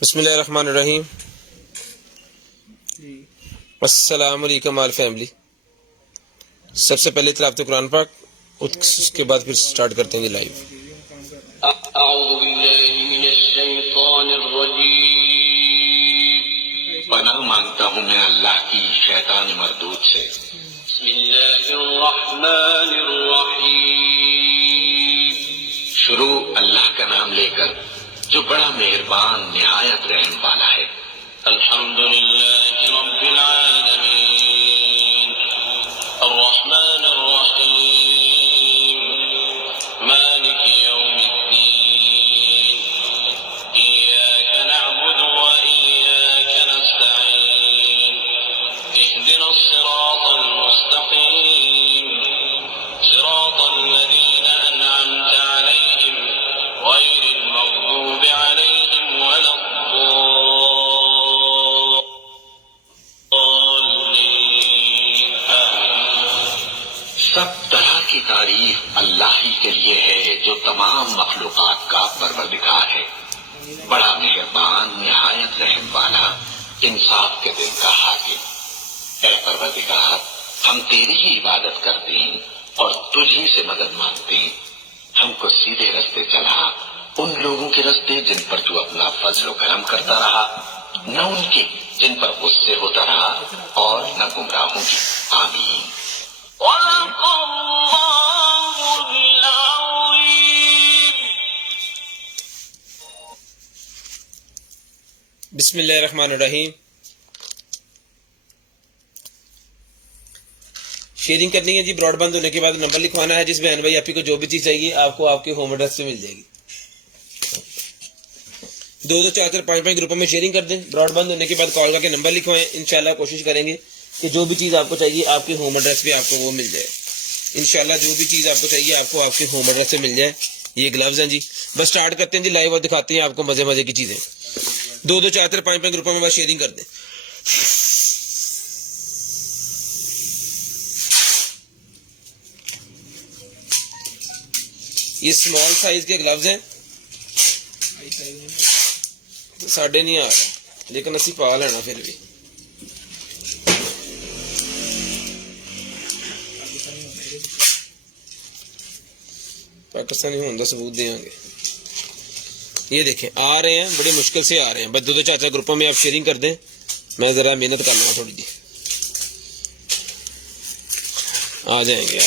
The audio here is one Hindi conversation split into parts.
बिस्मिल्लाहिर्रहमानिर्रहीम। अस्सलाम वालेकुम ऑल फैमिली। सबसे पहले तिलावत कुरान पाक, उसके बाद फिर स्टार्ट करते हैं लाइव। पनाह मांगता हूँ मैं अल्लाह की शैतान मरदूद से। शुरू अल्लाह का नाम लेकर जो बड़ा मेहरबान निहायत रहम वाला है। अल्हम्दुलिल्लाहि रब्बिल आलमीन अर्रहमानिर रहीम मालिकि यौमिद्दीन इय्याका नअबुदु व इय्याका नस्तईन इहदिनस सिरातल मुस्तकीम सिरातल लज़ीना अनअमता अलैहिम गैरिल मग़दूबि अलैहिम वलद्दॉल्लीन। सब तरह की तारीफ अल्लाह ही के लिए है जो तमाम मखलूकात का परवरदिगार है, बड़ा मेहरबान निहायत रहम वाला, इंसाफ के दिन का हाकिम। ऐ परवरदिगार, हम तेरी ही इबादत करते हैं और तुझी से मदद मांगते हैं। हमको सीधे रास्ते चला, उन लोगों के रास्ते जिन पर तू अपना फजल व करम करता रहा, न उनके जिन पर गुस्से होता रहा, और न गुमराहों की। आमीन। बिस्मिल्लाहिर्रहमानिर्रहीम। शेयरिंग करनी है जी। ब्रॉडबैंड होने के बाद नंबर लिखवाना है। जिस बहन भाई आपको जो भी चीज चाहिए आपको आपके होम एड्रेस पे मिल जाएगी। 2 4 4 5 5 ग्रुपों में शेयरिंग कर दें। ब्रॉडबैंड होने के बाद कॉल करके नंबर लिखवाएं। इंशाल्लाह कोशिश करेंगे कि जो भी चीज आपको चाहिए आपके होम एड्रेस पे आपको वो मिल जाए। इंशाल्लाह जो भी चीज आपको चाहिए आपको आपके होम एड्रेस पे मिल जाए। ये ग्लव्स हैं जी। बस स्टार्ट करते हैं जी लाइव और दिखाते हैं आपको मजे मजे की चीजें। 2 4 4 5 5 ग्रुपों में बस शेयरिंग कर दें। ये स्मॉल साइज के ग्लव्स हैं। साढ़े नहीं आ रहा लेकिन असी पा लेना फिर भी। पाकिस्तानी होने का सबूत देंगे। ये देखें आ रहे हैं, बड़ी मुश्किल से आ रहे हैं। बस 2 4 4 ग्रुपों में आप शेयरिंग कर दें। मैं जरा मेहनत कर लूँगा थोड़ी जी। आ जाएंगे।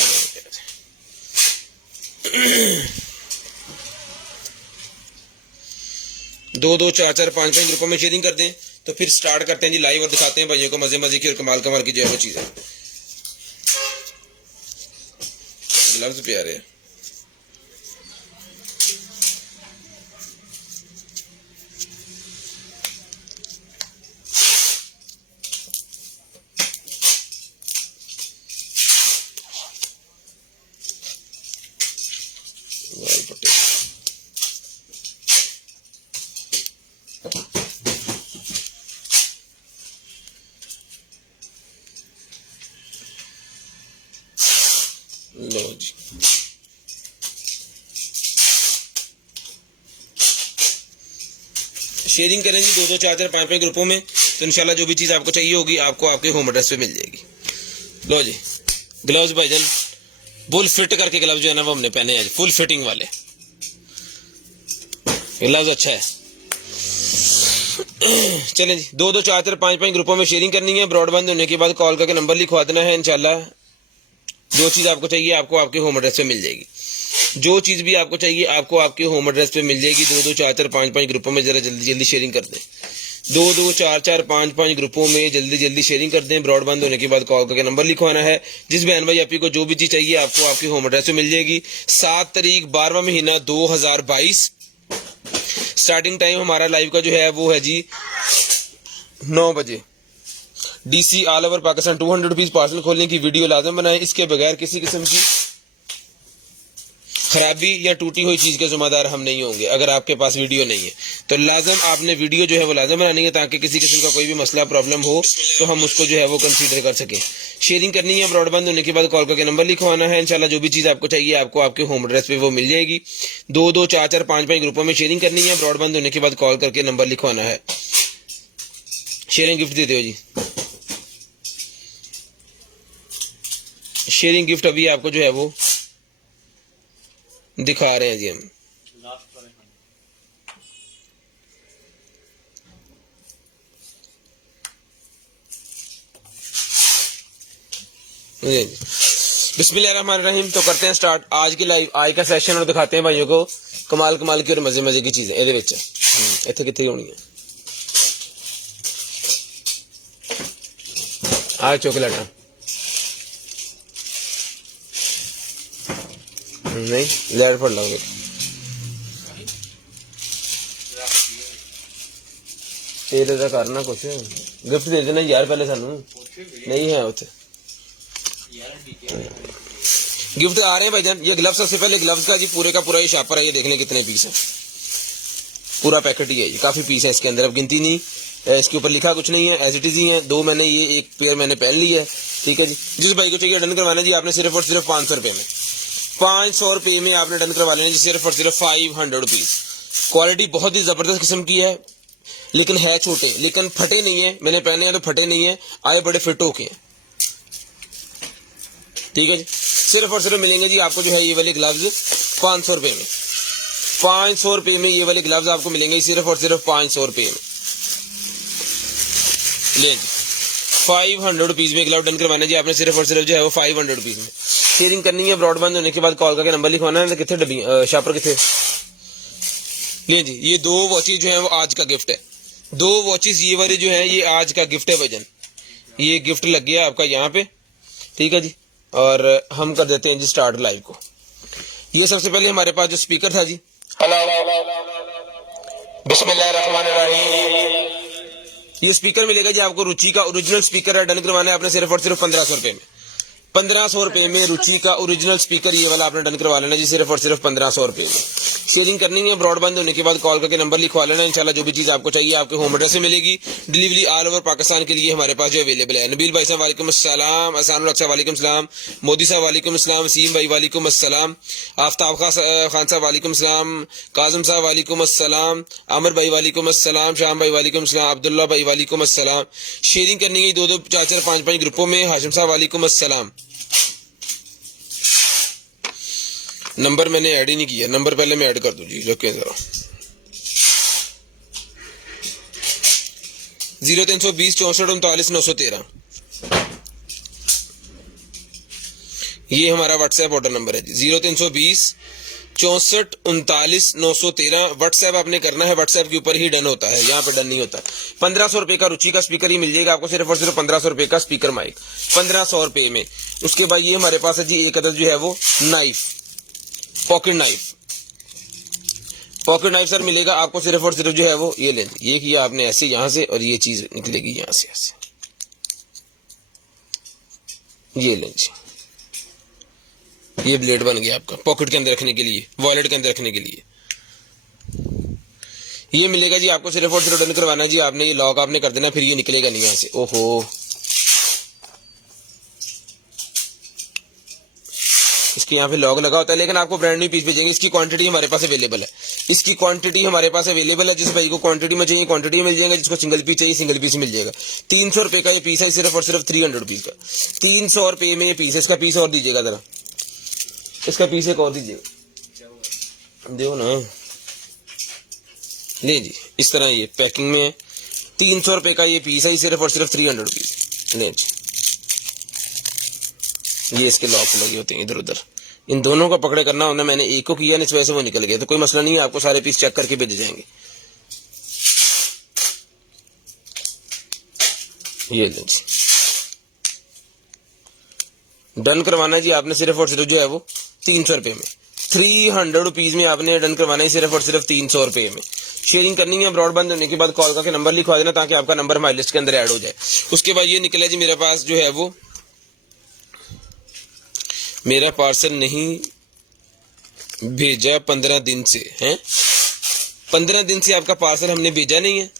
2 4 4 5 5 ग्रुपों में शेयरिंग कर दें तो फिर स्टार्ट करते हैं जी लाइव और दिखाते हैं भाइयों को मजे मजे की और कमाल कमाल की जो है वो चीजें। ग्लव्स प्यारे हैं। लो जी। शेयरिंग करें जी 2 4 4 5 5 ग्रुपों में तो इंशाल्लाह जो भी चीज आपको चाहिए होगी आपको आपके होम एड्रेस पे मिल जाएगी। लो जी ग्लव्स भाईजान फुल फिट करके ग्लव्स जो है ना वो हमने पहने हैं जी, फुल फिटिंग वाले ग्लव्स। अच्छा है। चलें जी 2 4 4 5 5 ग्रुपों में शेयरिंग करनी है। ब्रॉडबैंड होने के बाद कॉल करके नंबर लिखवा देना है। इंशाल्लाह जो चीज आपको चाहिए आपको आपके होम एड्रेस पे मिल जाएगी। जो चीज भी आपको चाहिए आपको आपके होम एड्रेस पे मिल जाएगी। 2 4 4 5 5 ग्रुपों में जरा जल्दी जल्दी शेयरिंग कर दें। 2 4 4 5 5 ग्रुपों में जल्दी जल्दी शेयरिंग कर दें। ब्रॉडबैंड होने के बाद कॉल करके नंबर लिखवाना है। जिस बहन भाई आपी को जो भी चीज चाहिए आपको आपके होम एड्रेस पे मिल जाएगी। 7 तारीख 12वां महीना 2022। स्टार्टिंग टाइम हमारा लाइव का जो है वो है जी 9 बजे। DC all over Pakistan 200 rupees parcel खोलने की वीडियो लाजम बनाए। इसके बगैर किसी किस्म की खराबी या टूटी हुई चीज़ के जिम्मेदार हम नहीं होंगे अगर आपके पास वीडियो नहीं है। तो लाजम आपने वीडियो जो है वो लाजम बनानी है ताकि किसी किस्म का कोई भी मसला प्रॉब्लम हो तो हम उसको जो है वो कंसीडर कर सकें। शेयरिंग करनी है, ब्रॉडबैंड होने के बाद कॉल करके नंबर लिखवाना है। इंशाल्लाह जो भी चीज़ आपको चाहिए आपको आपके होम एड्रेस पे वो मिल जाएगी। 2-2, 4-4, 5-5 ग्रुपों में शेयरिंग करनी है। ब्रॉडबैंड होने के बाद कॉल करके नंबर लिखवाना है। शेयरिंग गिफ्ट देते हो जी। शेयरिंग गिफ्ट अभी आपको जो है वो दिखा रहे हैं जी हम। बिस्मिल्लाहिर्रहमानिर्रहीम। तो करते हैं स्टार्ट आज की लाइव, आज का सेशन और दिखाते हैं भाइयों को कमाल कमाल की और मजे मजे की चीजें ਇਹਦੇ ਵਿੱਚ ਇੱਥੇ ਕਿੱਥੇ ਹੋਣੀ ਹੈ ਆ ਚੋਕਲੇਟਾਂ नहीं लेट पड़ लोगे तेरे का करना कुछ गिफ्ट दे देना यार पहले सानू नहीं है उसे गिफ्ट आ रहे हैं भाईजान। ये ग्लव्स सबसे पहले ग्लव्स का जी पूरे का पूरा ये शापर है। ये देख लें कितने पीस है, पूरा पैकेट ही है। ये काफी पीस है इसके अंदर, अब गिनती नहीं, इसके ऊपर लिखा कुछ नहीं है, एज इट इज ही है। 2 मैंने ये एक पेयर मैंने पहन ली है, ठीक है जी। जिस भाई को चाहिए डन करवाना जी आपने सिर्फ और सिर्फ 500 रुपये में, 500 रुपये में आपने डन करवा लेना जी, सिर्फ और सिर्फ 500 रुपीज। क्वालिटी बहुत ही जबरदस्त किस्म की है, लेकिन है छोटे, लेकिन फटे नहीं है। मैंने पहने हैं तो फटे नहीं है, आए बड़े फिट होके हैं, ठीक है जी। सिर्फ और सिर्फ मिलेंगे जी आपको जो है ये वाले ग्लव्स 500 रुपये में। 500 रुपये में ये वाले ग्लव्स आपको मिलेंगे सिर्फ और सिर्फ 500 रुपये में। ले जी 500 रुपीज में ग्लव डन करवाना जी आपने सिर्फ और सिर्फ जो है वो 500 रुपीज में। शेयरिंग करनी है, ब्रॉडबैंड होने के बाद कॉल करके नंबर लिखवाना है। कितने डब्बी शापर कितने ले जी। ये 2 वॉचेज जो है वो आज का गिफ्ट है। 2 वॉचेज ये वाली जो है ये आज का गिफ्ट है भजन। ये गिफ्ट लग गया आपका यहाँ पे, ठीक है जी। और हम कर देते हैं जी स्टार्ट लाइव को। ये सबसे पहले हमारे पास जो स्पीकर था जी, बिस्मिल्लाहिर्रहमानिर्रहीम। ये स्पीकर मिलेगा जी आपको, रुचि का ओरिजिनल स्पीकर है। डन करवाना है आपने सिर्फ और सिर्फ 1500 रुपये में। 1500 रुपये में रुचि का ओरिजिनल स्पीकर ये वाला आपने डन करवा लेना जी, सिर्फ और सिर्फ 1500 रुपये में। शेयरिंग करनी है, ब्रॉडबैंड होने के बाद कॉल करके नंबर लिखवा लेना। इंशाल्लाह जो भी चीज़ आपको चाहिए आपके होम एड्रेस से मिलेगी। डिलीवरी ऑल ओवर पाकिस्तान के लिए हमारे पास जो अवेलेबल है। नबील भाई साहब वालेकुम अस्सलाम, अहसानुल हक साहब वालेकुम अस्सलाम, मोदी साहब वालेकुम अस्सलाम, वसीम भाई वालेकुम अस्सलाम, आफ्ताब खान साहब वालेकुम अस्सलाम, काजिम साहब वालेकुम अस्सलाम, आमिर भाई वालेकुम अस्सलाम, शाम भाई वालेकुम अस्सलाम, अब्दुल्ला भाई वालेकुम अस्सलाम। शेयरिंग करनी है 2-2, 4-4, 5-5 ग्रुपों में। हाशिम साहब वालेकुम अस्सलाम। नंबर मैंने ऐड ही नहीं किया, नंबर पहले मैं ऐड कर दूं जी, रुकिए जरा। 0320 64 39 913 ये हमारा व्हाट्सएप ऑर्डर नंबर है जी। 0320 64 39 913 व्हाट्सएप आपने करना है। व्हाट्सएप के ऊपर ही डन होता है, यहाँ पे डन नहीं होता। 1500 रुपए का रुचि का स्पीकर ही मिल जाएगा आपको, सिर्फ और सिर्फ 1500 रुपए का स्पीकर माइक 1500 रुपए में। उसके बाद ये हमारे पास है जी एक अदद जो है वो knife, pocket knife. Pocket knife sir मिलेगा आपको सिर्फ और सिर्फ जो है वो ये लें, ये किया आपने ऐसे यहाँ से और ये चीज निकलेगी यहाँ से ऐसे, ये लें जी। ये ब्लेड बन गया आपका पॉकेट के अंदर रखने के लिए, वॉलेट के अंदर रखने के लिए। ये मिलेगा जी आपको सिर्फ और सिर्फ डन करवाना है जी आपने। ये लॉक आपने कर देना, फिर ये निकलेगा नहीं यहाँ से। ओहो, इसके यहाँ पे लॉक लगा होता है, लेकिन आपको ब्रांड न्यू पीस भेजेंगे। इसकी क्वांटिटी हमारे पास अवेलेबल है, इसकी क्वांटिटी हमारे पास अवेलेबल है। जिस भाई को क्वांटिटी में चाहिए क्वांटिटी मिल जाएगा, जिसको सिंगल पीस चाहिए सिंगल पीस मिल जाएगा। 300 रुपए का ये पीस है, सिर्फ और सिर्फ 300 रुपीज का। 300 रुपए में ये पीस है। इसका पीस और दीजिएगा जरा, इसका पीस एक और दीजिएगा, देखो ना। ले जी इस तरह ये पैकिंग में 300 रुपए का ये पीस है, सिर्फ और सिर्फ 300 रुपीज। ले जी ये इसके लॉक लगे होते हैं इधर उधर, इन दोनों का पकड़े करना होना। मैंने एक को किया, इस वजह से वो निकल गया, तो कोई मसला नहीं है, आपको सारे पीस चेक करके भेजे जाएंगे। ये ले जी डन करवाना है जी आपने सिर्फ और सिर्फ जो है वो 300 रुपए में। 300 रुपीज में आपने डन करवाना है सिर्फ और सिर्फ 300 रुपए में। शेयरिंग करनी है, ब्रॉडबैंड होने के बाद कॉल करके नंबर लिखवा देना ताकि आपका नंबर हमारी लिस्ट के अंदर ऐड हो जाए। उसके बाद ये निकला जी मेरे पास जो है वो मेरा पार्सल नहीं भेजा 15 दिन से हैं, 15 दिन से आपका पार्सल हमने भेजा नहीं है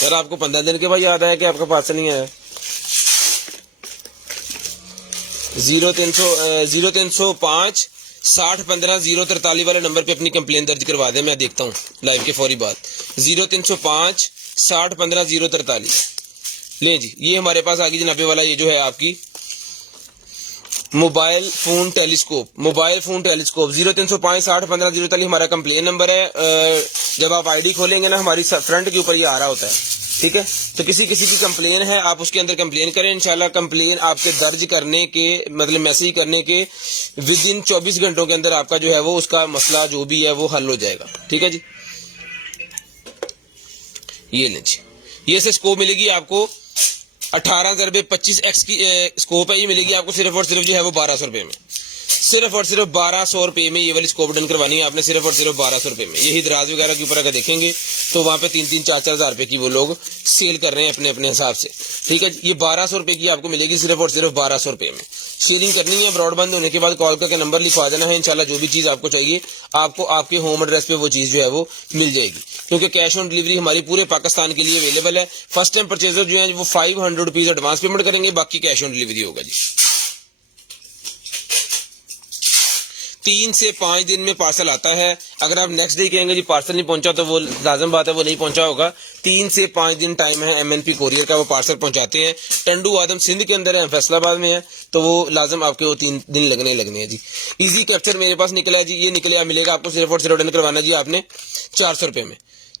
सर। आपको 15 दिन के बाद याद आया कि आपका पार्सल नहीं आया। 0305 60 15 043 वाले नंबर पे अपनी कंप्लेन दर्ज करवा दें, मैं देखता हूँ लाइव के फौरी बाद। 0305 60 15 043। ले जी, ये हमारे पास आ गई जनाबे वाला, ये जो है आपकी मोबाइल फोन टेलीस्कोप। 0305 60 15 043 हमारा कंप्लेन नंबर है। जब आप आईडी खोलेंगे ना, हमारी फ्रंट के ऊपर ये आ रहा होता है, ठीक है। तो किसी की कंप्लेन है, आप उसके अंदर कंप्लेन करें। इंशाल्लाह कंप्लेन आपके दर्ज करने के मतलब मैसेज करने के विद इन 24 घंटों के अंदर आपका जो है वो उसका मसला जो भी है वो हल हो जाएगा, ठीक है जी। ये लें जी, ये से स्कोप मिलेगी आपको 18,025x की स्कोप है। ये मिलेगी आपको सिर्फ और सिर्फ जो है वो 1200 रुपए में। सिर्फ और सिर्फ 1200 रुपए में ये वाली स्कोप डन करवानी है आपने, सिर्फ और सिर्फ 1200 रुपए में। यही दराज वगैरह के ऊपर अगर देखेंगे तो वहां पे 3-3 4-4 हज़ार रुपए की वो लोग सेल कर रहे हैं अपने अपने हिसाब से, ठीक है। ये 1200 रुपए की आपको मिलेगी सिर्फ और सिर्फ 1200 रुपए में। शेयरिंग करनी है, ब्रॉडबैंड होने के बाद कॉल करके नंबर लिखवा देना है। इंशाल्लाह जो भी चीज आपको चाहिए आपको आपके होम एड्रेस पे वो चीज जो है वो मिल जाएगी, क्योंकि कैश ऑन डिलीवरी हमारी पूरे पाकिस्तान के लिए अवेलेबल है। फर्स्ट टाइम परचेजर जो है वो 500 रुपीज एडवांस पेमेंट करेंगे, बाकी कैश ऑन डिलीवरी होगा जी। 3 से 5 दिन में पार्सल आता है। अगर आप नेक्स्ट डे कहेंगे जी पार्सल नहीं पहुंचा तो वो लाजम बात है वो नहीं पहुंचा होगा। 3 से 5 दिन टाइम है MNP कोरियर का, वो पार्सल पहुंचाते हैं। टंडू आदम सिंध के अंदर है, फैसलाबाद में है, तो वो लाजम आपके वो 3 दिन लगने हैं जी। इजी कैप्चर मेरे पास निकला है जी, ये निकले मिलेगा आपको सिर्फ और सिर्फ डन करवाना जी आपने 400 रुपए में।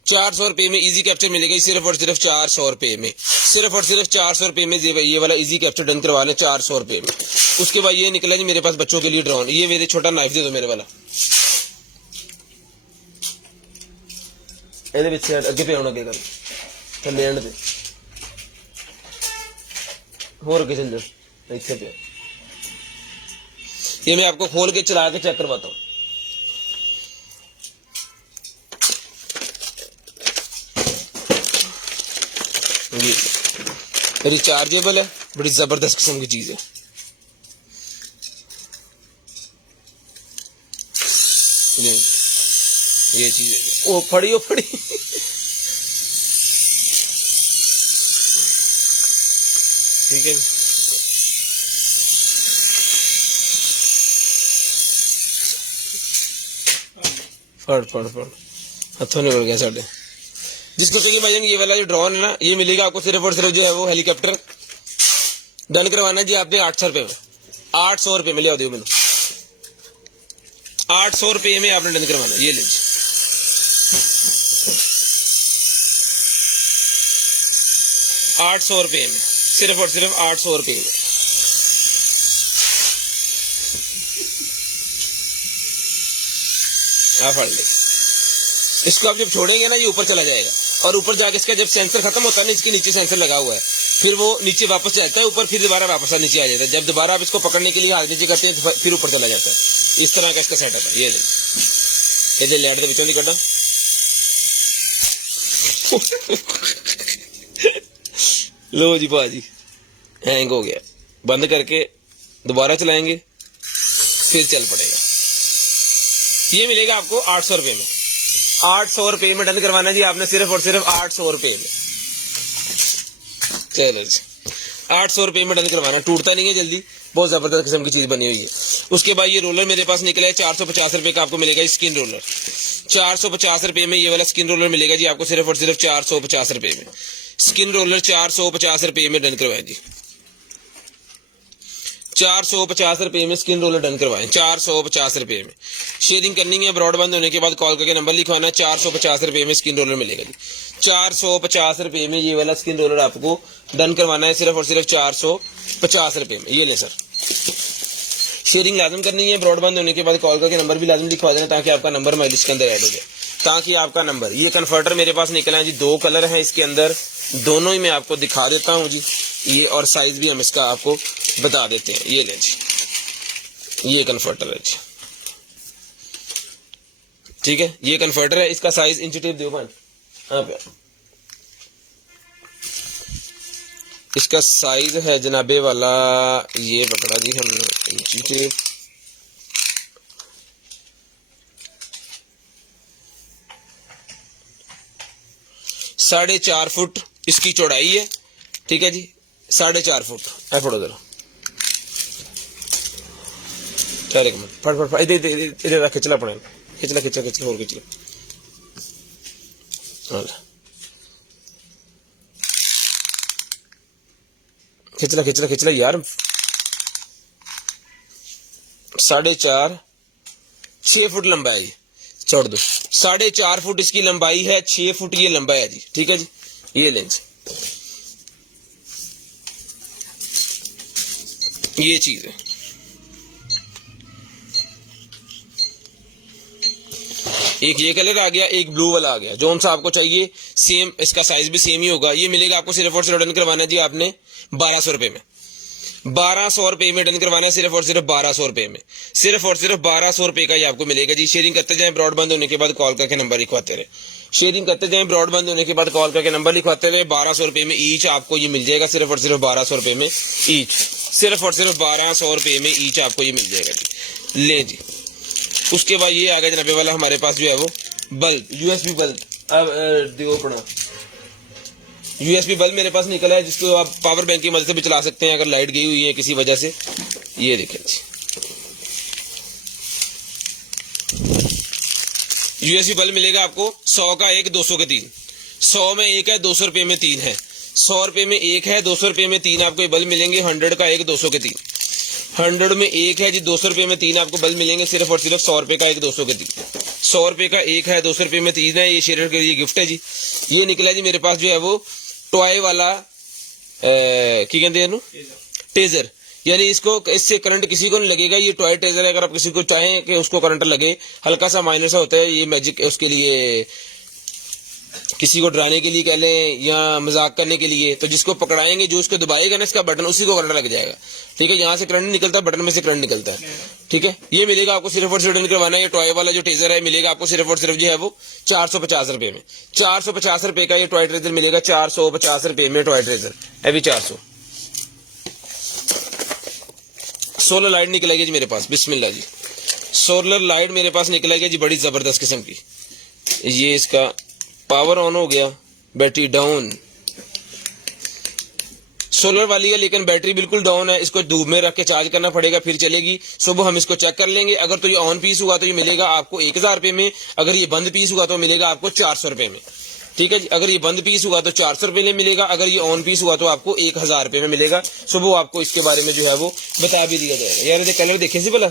400 रुपए में इजी कैप्चर मिलेगा सिर्फ और सिर्फ 400 रुपए में। सिर्फ और सिर्फ 400 रुपए में ये वाला इजी कैप्चर डन करवा लें 400 रुपए में। उसके बाद ये निकला जी मेरे पास बच्चों के लिए ड्रोन। ये मेरे छोटा नाइफ दे दो मेरे वाला, ਇਹਦੇ ਵਿੱਚ ਅੱਗੇ पे आना कर थल्ले आने दे और अगे चल जाओ ਇੱਥੇ पे। ये मैं आपको खोल के चला के चेक करवाता हूँ। रिचार्जेबल है, बड़ी जबरदस्त किस्म की चीज है। ये चीज है, ओ फड़ी ठीक है। फड़ हथों निकल गया साढ़े। जिसको चाहिए भाई ये वाला जो ड्रोन है ना, ये मिलेगा आपको सिर्फ और सिर्फ जो है वो हेलीकॉप्टर डन करवाना जी आपने 800 रुपए में। 800 रुपए में ले आओ मैंने 800 रुपए में आपने डन करवाना। ये ले 800 रुपए में, सिर्फ और सिर्फ 800 रुपए में। आप फड़ ले, इसको आप जब छोड़ेंगे ना ये ऊपर चला जाएगा, और ऊपर जाके इसका जब सेंसर खत्म होता है ना, इसके नीचे सेंसर लगा हुआ है, फिर वो नीचे वापस जाता है ऊपर, फिर दोबारा वापस नीचे आ जाता है। जब दोबारा आप इसको पकड़ने के लिए हाथ नीचे करते हैं तो फिर ऊपर चला जाता है। इस तरह का इसका सेटअप है। ये लैट के बिचों नहीं कटा लो जी भाजी, हैंग हो गया। बंद करके दोबारा चलाएंगे फिर चल पड़ेगा। ये मिलेगा आपको 800 रुपए में। 800 रुपए में डन करवाना जी आपने, सिर्फ और सिर्फ 800 रुपए में। चलो जी 800 रुपए में डन करवाना, टूटता नहीं है जल्दी, बहुत जबरदस्त किस्म की चीज बनी हुई है। उसके बाद ये रोलर मेरे पास निकला है 450 रुपए का, आपको मिलेगा स्किन रोलर। 450 रुपए में ये वाला स्किन रोलर मिलेगा जी आपको, सिर्फ और सिर्फ 450 रुपए में। स्किन रोलर 450 रुपए में डन करवाएं जी। 450 रुपए में स्किन रोलर डन करवाएं, 450 रुपए में। शेयरिंग करनी है, ब्रॉडबैंड होने के बाद कॉल करके नंबर लिखवाना है। 450 रुपए में स्किन रोलर मिलेगा जी। 450 रुपए में ये वाला स्किन रोलर आपको डन करवाना है, सिर्फ और सिर्फ 450 रुपए में। ये ले सर, शेयरिंग लाजम करनी है, ब्रॉडबैंड होने के बाद कॉल करके नंबर भी लाजम लिखवा देना, ताकि आपका नंबर हमारी लिस्ट के अंदर ऐड हो जाए। ताकि आपका नंबर, ये कन्वर्टर मेरे पास निकला है जी, 2 कलर हैं इसके अंदर, दोनों ही मैं आपको दिखा देता हूँ जी। ये और साइज भी हम इसका आपको बता देते हैं। ये ले जी, ये कन्वर्टर है जी, ठीक है। ये कन्वर्टर है, इसका साइज इंच टेप दो भाई, हाँ पे इसका साइज है जनाबे वाला, ये पकड़ा जी हमने इंची टेप, 4.5 फुट इसकी चौड़ाई है, ठीक है जी, 4.5 फुट। ऐ फटो जरा, चल एक मिनट, फट फट फट, इधर खिंचला अपने, खिंचला खिंचला खिंचला और खिंचला, खिंचला खिंचला खिंचला यार। 4.5 6 फुट लंबा है ये, छोड़ दो। 4.5 फुट इसकी लंबाई है, 6 फुट ये लंबा है जी, ठीक है जी। ये लेंस, ये चीज है। एक ये कलर आ गया, एक ब्लू वाला आ गया, जो सा आपको चाहिए सेम, इसका साइज भी सेम ही होगा। ये मिलेगा आपको सिर्फ और सिर्फ डन करवाना है जी आपने 1200 रुपए में, 1200 रुपए में डन करवाना है, सिर्फ और सिर्फ 1200 रुपए में, सिर्फ और सिर्फ 1200 रुपए का ये आपको मिलेगा जी। शेयरिंग करते जाएं, ब्रॉडबैंड होने के बाद कॉल करके नंबर लिखवाते रहे। शेयरिंग करते जाएं, ब्रॉडबैंड होने के बाद कॉल करके नंबर लिखवाते रहे। 1200 रुपए में ईच आपको ये मिल जाएगा, सिर्फ और सिर्फ 1200 रुपए में ईच, सिर्फ और सिर्फ 1200 रुपए में ईच आपको ये मिल जाएगा जी। ले जी, उसके बाद ये आ गया जनाबे वाला हमारे पास जो है वो बल्ब, यूएसबी बल्ब। अब देखो पढ़ो, यूएसबी बल्ब मेरे पास निकला है, जिसको आप पावर बैंक की मदद से भी चला सकते हैं अगर लाइट गई हुई है किसी वजह से। ये देखें जी, यूएसबी बल्ब मिलेगा आपको 100 का एक, 200 के 3, 100 में एक है, 200 रुपए में 3 है, 100 रुपए में एक है, 200 रुपए में 3 आपको ये बल्ब मिलेंगे। 100 का एक, 200 के 3, 100 में एक है जी, 200 रुपए में 3 आपको बल्ब मिलेंगे, सिर्फ और सिर्फ 100 रुपए का एक, 200 के 3, 100 रुपए का एक है, 200 रुपए में 3 है। ये शेयर के लिए गिफ्ट है जी। ये निकला जी मेरे पास जो है वो टॉय वाला की कहते हैं टेजर, यानी इसको, इससे करंट किसी को नहीं लगेगा। ये टॉय टेजर है, अगर आप किसी को चाहें कि उसको करंट लगे, हल्का सा माइनर सा होता है ये मैजिक, उसके लिए किसी को डराने के लिए कह लें या मजाक करने के लिए, तो जिसको पकड़ाएंगे, जो उसको दबाएगा ना इसका बटन, उसी को करंट लग जाएगा, ठीक है। यहाँ से करंट निकलता है, बटन में से करंट निकलता है, ठीक है। ये मिलेगा आपको सिर्फ और सिर्फ डन करवाना है। ये टॉय वाला जो टेजर है मिलेगा आपको सिर्फ और सिर्फ जो है वो 450 रुपए में, 450 रुपए का ये टॉय ट्रेजर मिलेगा, 450 रुपए में टॉय ट्रेजर, अभी 400। सोलर लाइट निकलेगी जी मेरे पास, बिस्मिल्लाह जी, सोलर लाइट मेरे पास निकलेगी जी, बड़ी जबरदस्त किस्म की। ये इसका पावर ऑन हो गया, बैटरी डाउन, सोलर वाली है लेकिन बैटरी बिल्कुल डाउन है। इसको धूप में रख के चार्ज करना पड़ेगा, फिर चलेगी। सुबह हम इसको चेक कर लेंगे, अगर तो ये ऑन पीस हुआ तो ये मिलेगा आपको 1000 रुपए में, अगर ये बंद पीस हुआ तो मिलेगा आपको 400 रुपए में, ठीक है जी। अगर ये बंद पीस हुआ तो 400 रुपए में मिलेगा, अगर ये ऑन पीस हुआ तो आपको 1000 रुपए में मिलेगा। सुबह आपको इसके बारे में जो है वो बता भी दिया जाएगा। यार ये कलर देखे सी भला,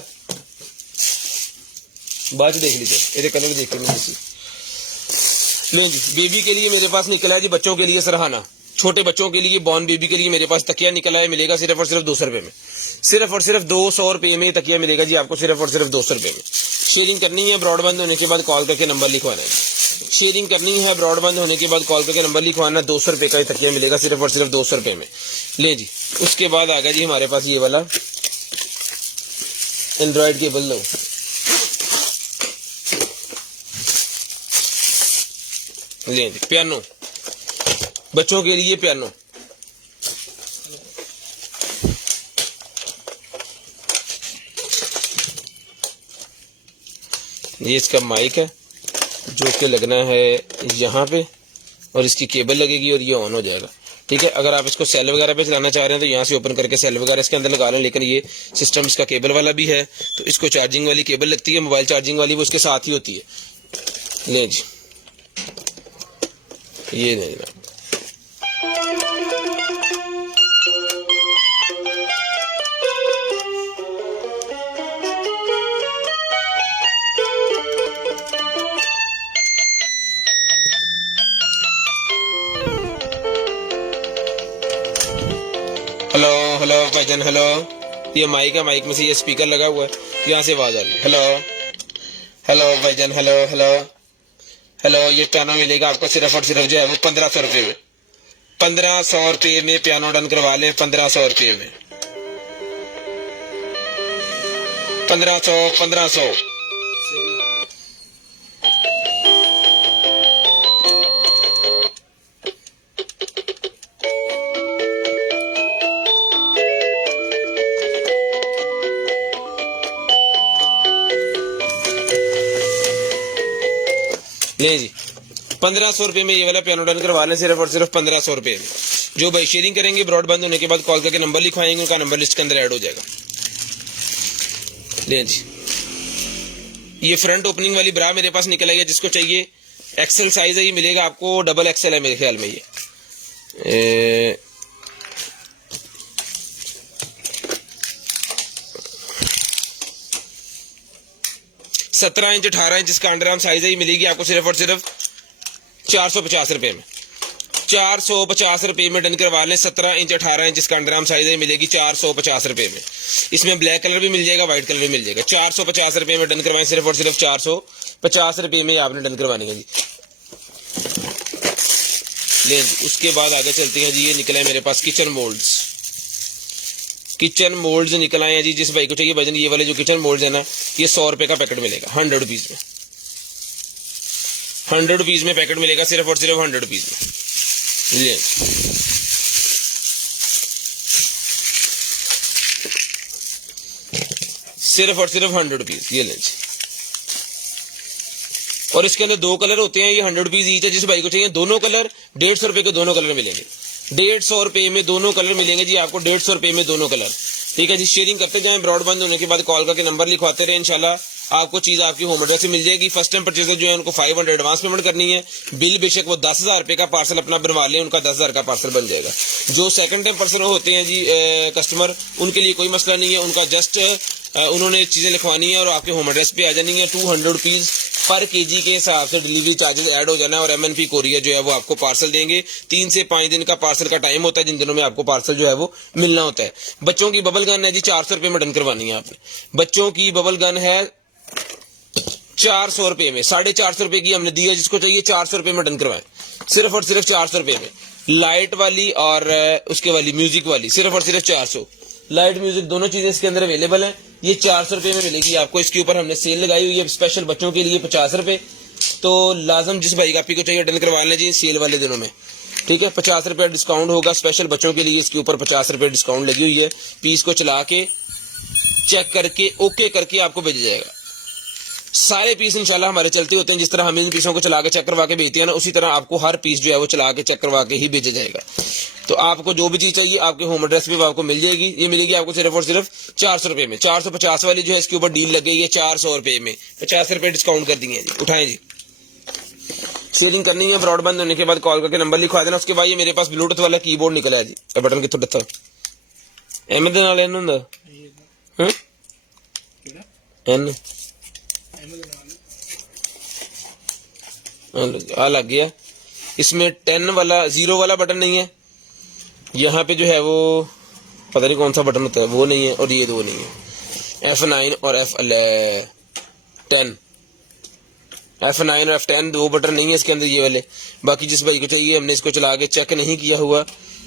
बाद में देख लीजिए, ये कलर देख के मिले। लो जी, बेबी के लिए मेरे पास निकला है जी, बच्चों के लिए सरहाना, छोटे बच्चों के लिए, बॉर्न बेबी के लिए मेरे पास तकिया निकला है, मिलेगा सिर्फ और सिर्फ 200 रुपए में, सिर्फ और सिर्फ 200 रुपए में तकिया मिलेगा जी आपको, सिर्फ और सिर्फ 200 रुपए में। शेयरिंग करनी है, ब्रॉडबैंड होने के बाद कॉल करके नंबर लिखवाना है। शेयरिंग करनी है, ब्रॉडबैंड होने के बाद कॉल करके नंबर लिखवाना, 200 रुपए का तकिया मिलेगा, सिर्फ और सिर्फ 200 रुपए में। ले जी, उसके बाद आ गया जी हमारे पास ये वाला एंड्रॉइड केबल। लो ले जी, पियानो, बच्चों के लिए पियानो, ये इसका माइक है जो कि लगना है यहाँ पे, और इसकी केबल लगेगी और ये ऑन हो जाएगा, ठीक है। अगर आप इसको सेल वगैरह पे चलाना चाह रहे हैं तो यहाँ से ओपन करके सेल वगैरह इसके अंदर लगा लें, लेकिन ये सिस्टम इसका केबल वाला भी है, तो इसको चार्जिंग वाली केबल लगती है, मोबाइल चार्जिंग वाली, वो उसके साथ ही होती है। ले जी, ये नहीं ना, हेलो हेलो भाईजान, हेलो। ये माइक है, माइक में से ये स्पीकर लगा हुआ है, यहाँ से आवाज आ रही है। हेलो हेलो भाईजान, हेलो हेलो हेलो। ये पियानो मिलेगा आपको सिर्फ और सिर्फ जो है वो 1500 रुपए में, 1500 रुपए में पियानो डन करवा लें, 1500 रुपए में, 1500। ले जी, 1500 रुपए में ये वाला पियानो डन करवा लें, सिर्फ और सिर्फ 1500 रुपए में। जो भाई शेयरिंग करेंगे ब्रॉडबैंड होने के बाद कॉल करके नंबर लिखवाएंगे, उनका नंबर लिस्ट के अंदर ऐड हो जाएगा। ले जी, ये फ्रंट ओपनिंग वाली ब्रा मेरे पास निकल आई है, जिसको चाहिए एक्सेल साइज है, ये मिलेगा आपको, डबल एक्सेल है मेरे ख्याल में। ये 17 इंच 18 इंच इसका अंडर आर्म साइज है, ये मिलेगी आपको सिर्फ और सिर्फ 450 रुपए में। 450 रुपए में डन करवा लें। 17 इंच 18 इंच इसका अंडर आर्म साइज है, मिलेगी 450 रुपए में। इसमें ब्लैक कलर भी मिल जाएगा, व्हाइट कलर भी मिल जाएगा। 450 रुपए में डन करवाएं, सिर्फ और सिर्फ 450 रुपए में आपने डन करवाने का जी। ले जी, उसके बाद आगे चलते हैं जी। ये निकला है मेरे पास किचन मोल्ड्स। किचन मोल्ड्स निकल आए हैं जी। जिस भाई को चाहिए वजन, ये वाले जो किचन मोल्ड्स है ना, ये 100 रुपए का पैकेट मिलेगा, 100 रुपीज में। 100 रुपीज में पैकेट मिलेगा, सिर्फ और सिर्फ 100 रुपीज में। ले सिर्फ और सिर्फ 100 रुपीज, ये लें। और इसके अंदर 2 कलर होते हैं, ये 100 रुपीज ईच है। जिस भाई को चाहिए दोनों कलर, 150 रुपए के दोनों कलर मिलेंगे। 150 रुपए में दोनों कलर मिलेंगे जी आपको, 150 रुपए में दोनों कलर। ठीक है जी, शेयरिंग करते जाएं। ब्रॉडबैंड होने के बाद कॉल करके नंबर लिखवाते रहे, इंशाल्लाह आपको चीज आपकी होम एड्रेस से मिल जाएगी। फर्स्ट टाइम परचेजर जो है उनको 500 एडवांस पेमेंट करनी है। बिल बेशक वो 10,000 रुपए का पार्सल अपना बनवा लें, उनका 10,000 का पार्सल बन जाएगा। जो सेकंड टाइम पर्सन होते हैं जी कस्टमर, उनके लिए कोई मसला नहीं है। उनका जस्ट उन्होंने चीजें लिखवानी है और आपके होम एड्रेस पे आ जानी है। 200 रुपीज पर केजी के हिसाब से डिलीवरी चार्जेस ऐड हो जाना है। और MNP कोरियर जो है वो आपको पार्सल देंगे। 3 से 5 दिन का पार्सल का टाइम होता है, जिन दिनों में आपको पार्सल जो है वो मिलना होता है। बच्चों की बबल गन है जी, 400 रुपए में डन करवानी है आपने। बच्चों की बबल गन है 400 रुपए में, 450 रुपए की हमने दी है। जिसको चाहिए 400 रुपए में डन करवाएं, सिर्फ और सिर्फ 400 रुपए में। लाइट वाली और उसके वाली म्यूजिक वाली, सिर्फ और सिर्फ 400। लाइट म्यूजिक दोनों चीजें इसके अंदर अवेलेबल है। ये 400 रुपए में मिलेगी आपको। इसके ऊपर हमने सेल लगाई हुई है स्पेशल बच्चों के लिए 50 रुपए। तो लाजम जिस भाई का आपको चाहिए डन करवा लें जी सेल वाले दिनों में। ठीक है, 50 रुपए डिस्काउंट होगा स्पेशल बच्चों के लिए। इसके ऊपर 50 रुपए डिस्काउंट लगी हुई है। पीस को चला के चेक करके ओके करके आपको भेजा जाएगा। सारे पीस इंशाल्लाह हमारे चलते होते हैं। जिस तरह हम इन पीसों को चला के चेक करवा के भेजते हैं ना, उसी तरह आपको हर पीस जो है वो चला के चेक करवा के ही भेजा जाएगा। तो आपको जो भी चीज चाहिए आपके होम एड्रेस पे वो आपको मिल जाएगी। ये मिलेगी आपको सिर्फ और सिर्फ 400 रुपए में। 450 वाली जो है इसके ऊपर डील लग गई है 400 रुपए में, 50 रुपए डिस्काउंट कर दिए जी। उठाएं जी, शेयरिंग करनी है। ब्रॉडबैंड होने के बाद कॉल करके नंबर लिखवा देना। उसके बाद ये मेरे पास ब्लूटूथ वाला कीबोर्ड निकला है जी। बटन कितों डथा एम नाल एन हुंदा एन आ लग गया। इसमें 10 वाला 0 वाला बटन नहीं है। यहाँ पे जो है वो पता नहीं कौन सा बटन होता है, वो नहीं है। और ये 2 नहीं है, F9 और F10। F9 और F10 2 बटन नहीं है इसके अंदर ये वाले। बाकी जिस भाई को चाहिए, हमने इसको चला के चेक नहीं किया हुआ,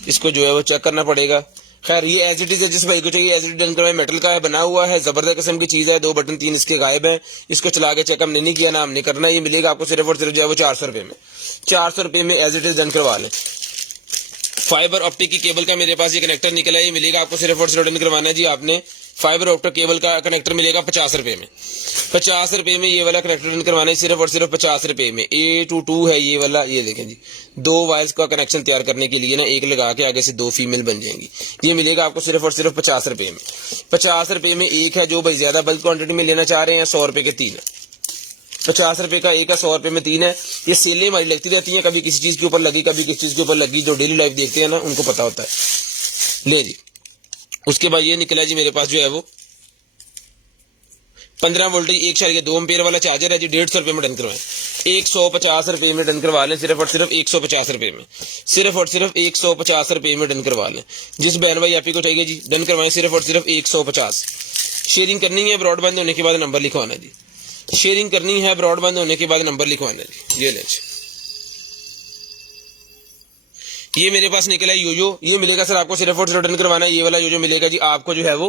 इसको जो है वो चेक करना पड़ेगा। खैर ये एज इट इज है। जिस भाई को चाहिए एज इट इज डन करवाए। मेटल का है, बना हुआ है, जबरदस्त किस्म की चीज है। 2 बटन 3 इसके गायब है। इसको चला के चेक हमने नहीं किया ना हमने करना। ये मिलेगा आपको सिर्फ और सिर्फ जो है वो 400 रुपए में। 400 रुपए में एज इट इज डन करवा लें। फाइबर ऑप्टिक की केबल का मेरे पास ये कनेक्टर निकला है। ये मिलेगा आपको सिर्फ और सिर्फ डन करवाना है जी आपने। फाइबर ऑप्टिक केबल का कनेक्टर मिलेगा 50 रुपए में। 50 रुपए में ये वाला कनेक्टर डन करवाना है सिर्फ और सिर्फ 50 रुपए में। A22 है ये वाला। ये देखें जी, 2 वायर्स का कनेक्शन तैयार करने के लिए ना, एक लगा के आगे से 2 फीमेल बन जाएंगी। ये मिलेगा आपको सिर्फ और सिर्फ 50 रुपए में। 50 रुपए में एक है। जो भाई ज्यादा बल्क क्वांटिटी में लेना चाह रहे हैं 100 रुपए के 3 है। 50 रुपए का एक है, 100 रुपए में 3 है। ये सेलें हमारी लगती रहती हैं, कभी किसी चीज के ऊपर लगी, कभी किसी चीज के ऊपर लगी। जो डेली लाइफ देखते हैं ना उनको पता होता है। ले जी, उसके बाद ये निकला जी मेरे पास जो है वो 15 वोल्टेज 1.2 एम्पीयर वाला चार्जर है जी। 150 रुपए में डन करवाएं। 150 रुपए में डन करवा लें, सिर्फ और सिर्फ 150 रुपए में। सिर्फ और सिर्फ 150 रुपए में डन करवा लें। जिस बहन भाई आपको चाहिए जी डन करवाएं, सिर्फ और सिर्फ 150। शेयरिंग करनी है, ब्रॉडबैंड होने के बाद नंबर लिखवाना जी। शेयरिंग करनी है, ब्रॉडबैंड होने के बाद नंबर लिखवाना जी। ये ले, ये मेरे पास निकला है योजो। ये मिलेगा सर आपको सिर्फ और सिर्फ डन करवाना है। ये वाला योजो मिलेगा जी आपको जो है वो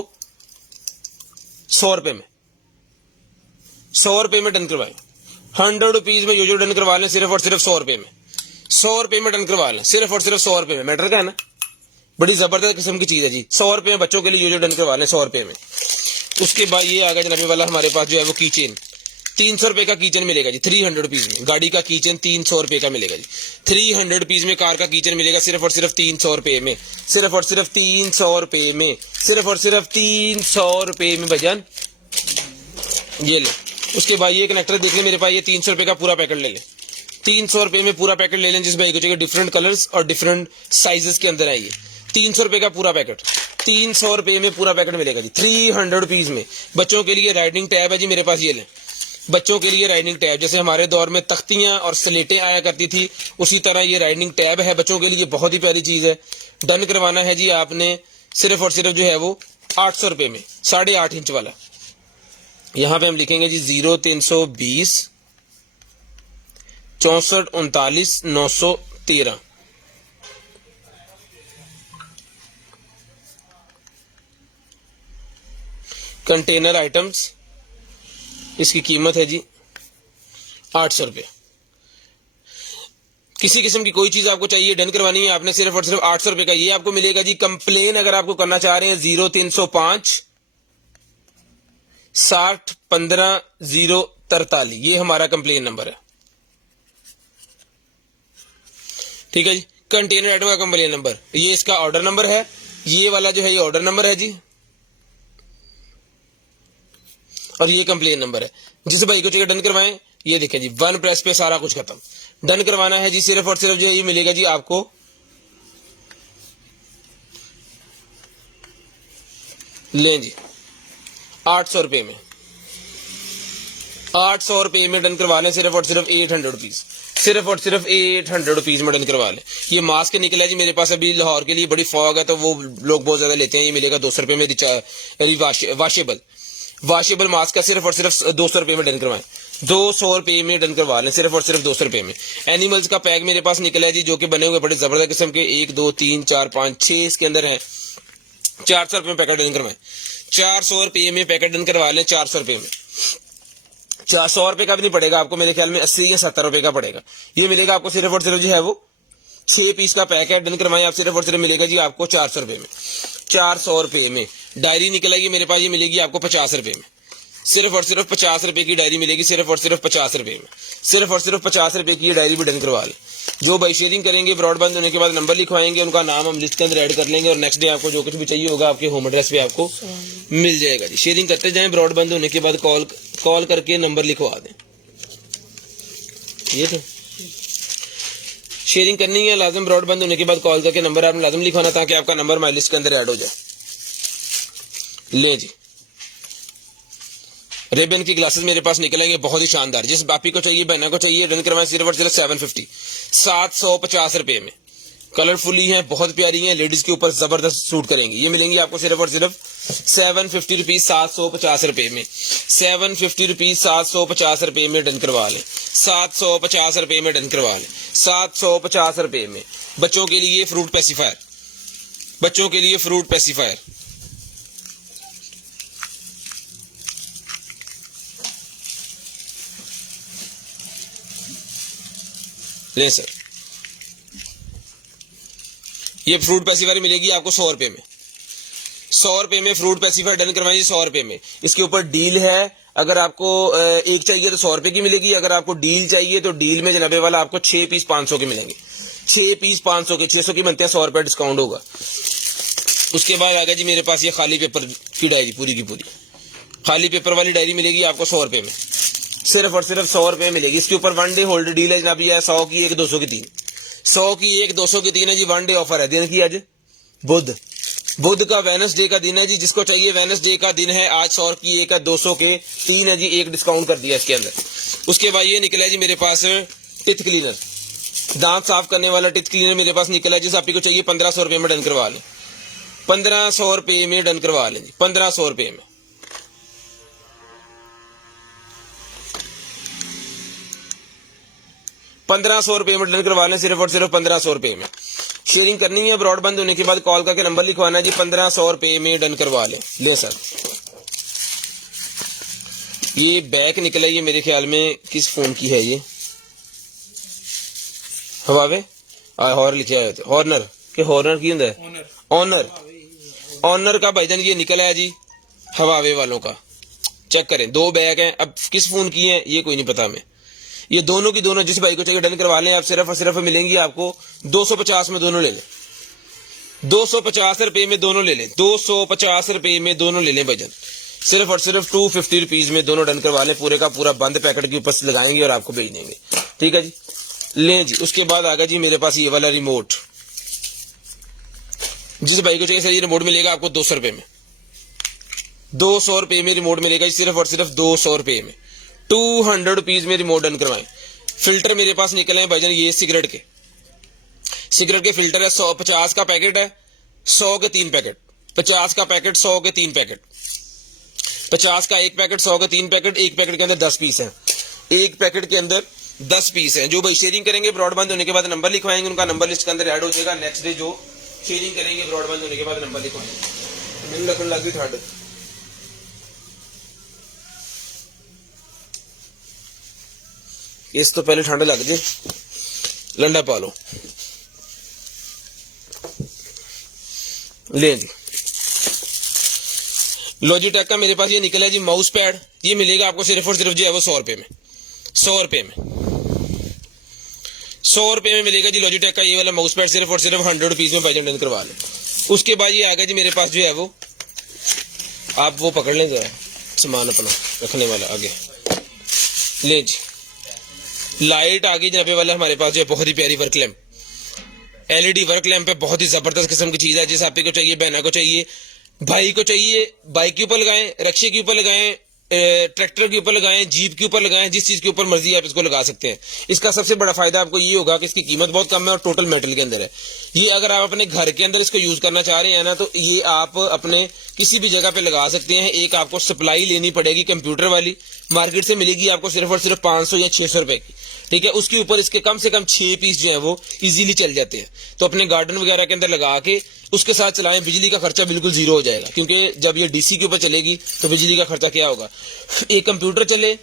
100 रुपए में। 100 रुपए में डन करवाएं। 100 रुपीज में योजो डन करवा लें, सिर्फ और सिर्फ 100 रुपए में। 100 रुपए में डन करवा लें, सिर्फ और सिर्फ 100 रुपए में। मैटर का है ना, बड़ी जबरदस्त किस्म की चीज है जी। 100 रुपए में बच्चों के लिए योजो डन करवा लें, 100 रुपए में। उसके बाद ये आ गया जनाबे वाला हमारे पास जो है वो की चेन। 300 रुपए का किचन मिलेगा जी 300 रुपीज में। गाड़ी का किचन 300 रुपए का मिलेगा जी। 300 रुपीज में कार का किचन मिलेगा सिर्फ और सिर्फ 300 रुपए में। सिर्फ और सिर्फ 300 रुपए में। सिर्फ और सिर्फ 300 रुपए में भजन। ये ले। उसके बाद ये कनेक्टर देख ले मेरे पास, ये 300 रुपए का पूरा पैकेट ले ले। 300 रुपए में पूरा पैकेट ले लें, जिस भाई को चाहिए डिफरेंट कलर्स और डिफरेंट साइजेस के अंदर है ये। 300 रुपए का पूरा पैकेट। 300 रुपए में पूरा पैकेट मिलेगा जी 300 रुपीज में। बच्चों के लिए राइडिंग टैब है जी मेरे पास, ये लें। बच्चों के लिए राइडिंग टैब, जैसे हमारे दौर में तख्तियां और स्लेटें आया करती थी, उसी तरह ये राइडिंग टैब है बच्चों के लिए। बहुत ही प्यारी चीज है। डन करवाना है जी आपने सिर्फ और सिर्फ जो है वो 800 रुपए में, 8.5 इंच वाला। यहां पे हम लिखेंगे जी 0320 64 39 913। कंटेनर आइटम्स, इसकी कीमत है जी 800 रुपये। किसी किस्म की कोई चीज आपको चाहिए, डन करवानी है आपने, सिर्फ और सिर्फ 800 रुपए का ये आपको मिलेगा जी। कंप्लेन अगर आपको करना चाह रहे हैं 0305 60 15 043, ये हमारा कंप्लेन नंबर है। ठीक है जी। कंटेनर आइटम का कंप्लेन नंबर, ये इसका ऑर्डर नंबर है। ये वाला जो है ये ऑर्डर नंबर है जी, और ये कंप्लेन नंबर है। जिस भाई को चाहिए डन करवाएं, ये देखें जी 1 प्रेस पे सारा कुछ खत्म। डन करवाना है जी सिर्फ और सिर्फ जो है ये मिलेगा जी आपको लें जी 800 रुपए में। 800 रुपए में डन करवा लें, सिर्फ और सिर्फ 800 रुपीज। सिर्फ और सिर्फ 800 रुपीज में डन करवा लें। ये मास्क निकला जी मेरे पास, अभी लाहौर के लिए बड़ी फॉग है तो वो लोग बहुत ज्यादा लेते हैं। ये मिलेगा 200 रुपए में वाशेबल मास्क का, सिर्फ और सिर्फ 200 रुपए में डन करवाएं। 200 रुपए में डन करवा लें, सिर्फ और सिर्फ 200 रुपए में। एनिमल्स का पैक मेरे पास निकला है जी, जो कि बने हुए बड़े जबरदस्त किस्म के, 1 2 3 4 5 6 इसके अंदर है। 400 रुपए में पैकेट डन करवाएं। 400 रुपए में पैकेट डन करवा लें। 400 रुपए में 400 रुपए का भी नहीं पड़ेगा आपको, मेरे ख्याल में 80 या 70 रुपए का पड़ेगा। ये मिलेगा आपको सिर्फ और सिर्फ जो है वो 6 पीस का पैक है। डन करवाएं आप, सिर्फ और सिर्फ मिलेगा जी आपको 400 रुपए में। 400 रुपए में डायरी निकलेगी मेरे पास, ये मिलेगी आपको 50 रुपए में। सिर्फ और सिर्फ 50 रुपए की डायरी मिलेगी, सिर्फ और सिर्फ 50 रुपए में। सिर्फ और सिर्फ 50 रुपए की ये डायरी भी डन करवा लें। जो भाई शेयरिंग करेंगे ब्रॉडबैंड होने के बाद नंबर लिखवाएंगे, उनका नाम हम लिस्ट के अंदर ऐड कर लेंगे और नेक्स्ट डे आपको जो कुछ भी चाहिए होगा आपके होम एड्रेस पे आपको मिल जाएगा जी। शेयरिंग करते जाएं, ब्रॉडबैंड होने के बाद कॉल करके नंबर लिखवा दें। ये तो शेयरिंग करनी है लाजम, ब्रॉडबैंड होने के बाद कॉल करके नंबर आपने लाजम लिखवाना, ताकि आपका नंबर माई लिस्ट के अंदर ऐड हो जाए। ले जी रेबन की ग्लासेस मेरे पास निकलेंगे बहुत ही शानदार। जिस बापी को चाहिए, बहना को चाहिए, डन करवाएं सिर्फ और सिर्फ 750 रुपए में। कलरफुली हैं, बहुत प्यारी हैं, लेडीज के ऊपर जबरदस्त सूट करेंगी। ये मिलेंगी आपको सिर्फ और सिर्फ 750 रुपीज 750 रुपए में। 750 रुपीज 750 रुपए में डन करवा लें। 750 रुपए में डन करवा लें। 750 रुपए में। बच्चों के लिए फ्रूट पेसिफायर, बच्चों के लिए फ्रूट पेसिफायर ले सर। ये फ्रूट पेसिफायर मिलेगी आपको 100 रुपए में। 100 रुपए में फ्रूट पेसिफायर डन करवाइए 100 रुपए में। इसके ऊपर डील है, अगर आपको एक चाहिए तो 100 रुपए की मिलेगी, अगर आपको डील चाहिए तो डील में जनाबे वाला आपको 6 पीस 500 के मिलेंगे। 6 पीस 500 के, 600 की बनते हैं, 100 रुपए डिस्काउंट होगा। उसके बाद आ गया जी मेरे पास ये खाली पेपर की डायरी, पूरी की पूरी खाली पेपर वाली डायरी मिलेगी आपको 100 रुपए में। सिर्फ और सिर्फ 100 रुपए मिलेगी। इसके ऊपर 1 डे होल्ड डील है जनाबी, है 100 की 1 200 की 3, 100 की 1 200 की 3 है जी। 1 डे ऑफर है। दिन की आज बुध का वेडनेसडे का दिन है जी। जिसको चाहिए वेडनेसडे का दिन है आज। 100 की 1 है, 200 के 3 है जी, 1 डिस्काउंट कर दिया इसके अंदर। उसके बाद ये निकला है जी मेरे पास टिथ क्लीनर, दांत साफ करने वाला टिथ क्लीनर मेरे पास निकला है। जिस आपको चाहिए 1500 रुपए में डन करवा लें। 1500 रुपए में डन करवा लें जी। 1500 रुपए में। 1500 रुपए में डन करवा लें, सिर्फ और सिर्फ 1500 रुपए में। शेयरिंग करनी है, ब्रॉडबैंड होने के बाद कॉल करके नंबर लिखवाना है जी। 1500 रुपए में डन करवा लें। ले सर, ये बैक निकला, ये मेरे ख्याल में किस फोन की है, ये हवावे हॉर लिखे हुए थे, हॉर्नर के हॉर्नर की होता है, ऑनर का भाईजान ये निकला है जी हवावे वालों का। चेक करें, 2 बैग हैं। अब किस फोन की हैं ये कोई नहीं पता हमें, ये दोनों की दोनों, जिस भाई को चाहिए डन करवा लें आप। सिर्फ और सिर्फ मिलेंगी आपको 250 में, दोनों ले लें, 250 रुपए में दोनों ले लें, 250 रुपए में दोनों ले लें भजन। सिर्फ और सिर्फ 250 रुपीज में दोनों डन करवा लें, पूरे का पूरा बंद पैकेट के ऊपर से लगाएंगे और आपको भेज देंगे। ठीक है जी, लें जी। उसके बाद आ गया जी मेरे पास ये वाला रिमोट, जिस भाई को चाहिए सर ये रिमोट मिलेगा आपको 200 रुपए में, 200 रुपए में रिमोट मिलेगा जी, सिर्फ और सिर्फ 200 रुपए में। 200 रुपीज में रिमोट डन करवाएं। फिल्टर मेरे पास निकले हैं भाईजान ये सिगरेट के फिल्टर है, 150 का पैकेट है, 100 के 3 पैकेट, 50 का पैकेट, 100 के 3 पैकेट, 50 का 1 पैकेट, 100 के 3 पैकेट, एक पैकेट के अंदर 10 पीस हैं, एक पैकेट के अंदर 10 पीस हैं। जो भाई शेयरिंग करेंगे ब्रॉडबैंड होने के बाद नंबर लिखवाएंगे, उनका नंबर लिस्ट के अंदर ऐड हो जाएगा। नेक्स्ट डे जो शेयरिंग करेंगे ब्रॉडबैंड होने के बाद नंबर लिखवाएंगे। मिल लगन लग गई ठंड, इस तो पहले ठंड लग जाए, लंडा पा लो। ले जी, लॉजिटेक का मेरे पास ये निकला जी माउस पैड, ये मिलेगा आपको सिर्फ और सिर्फ जो है वो 100 रुपए में, 100 रुपए में, 100 रुपए में मिलेगा जी लॉजिटेक का ये वाला माउस पैड, सिर्फ और सिर्फ 100 रुपीज में भाईजान डन करवा लें। उसके बाद ये आ गया जी मेरे पास जो है वो, आप वो पकड़ लें जरा सामान अपना रखने वाला आगे, ले जी। लाइट आ गई जनाबे वाला हमारे पास जो है, बहुत ही प्यारी work lamp, LED work lamp है, बहुत ही जबरदस्त किस्म की चीज है। जिस आपको चाहिए, बहना को चाहिए, भाई को चाहिए, बाइक के ऊपर लगाएं, रक्शे के ऊपर लगाएं, ट्रैक्टर के ऊपर लगाएं, जीप के ऊपर लगाएं, जिस चीज के ऊपर मर्जी आप इसको लगा सकते हैं। इसका सबसे बड़ा फायदा आपको ये होगा कि इसकी कीमत बहुत कम है और टोटल मेटल के अंदर है। ये अगर आप अपने घर के अंदर इसको यूज करना चाह रहे हैं ना, तो ये आप अपने किसी भी जगह पे लगा सकते हैं। एक आपको सप्लाई लेनी पड़ेगी कंप्यूटर वाली, मार्केट से मिलेगी आपको सिर्फ और सिर्फ 500 या 600 रुपए की। ठीक है, उसके ऊपर इसके कम से कम 6 पीस जो है वो इजीली चल जाते हैं। तो अपने गार्डन वगैरह के अंदर लगा के उसके साथ चलाएं, बिजली का खर्चा बिल्कुल जीरो हो जाएगा, क्योंकि जब ये डीसी के ऊपर चलेगी तो बिजली का खर्चा क्या होगा, एक कंप्यूटर चले,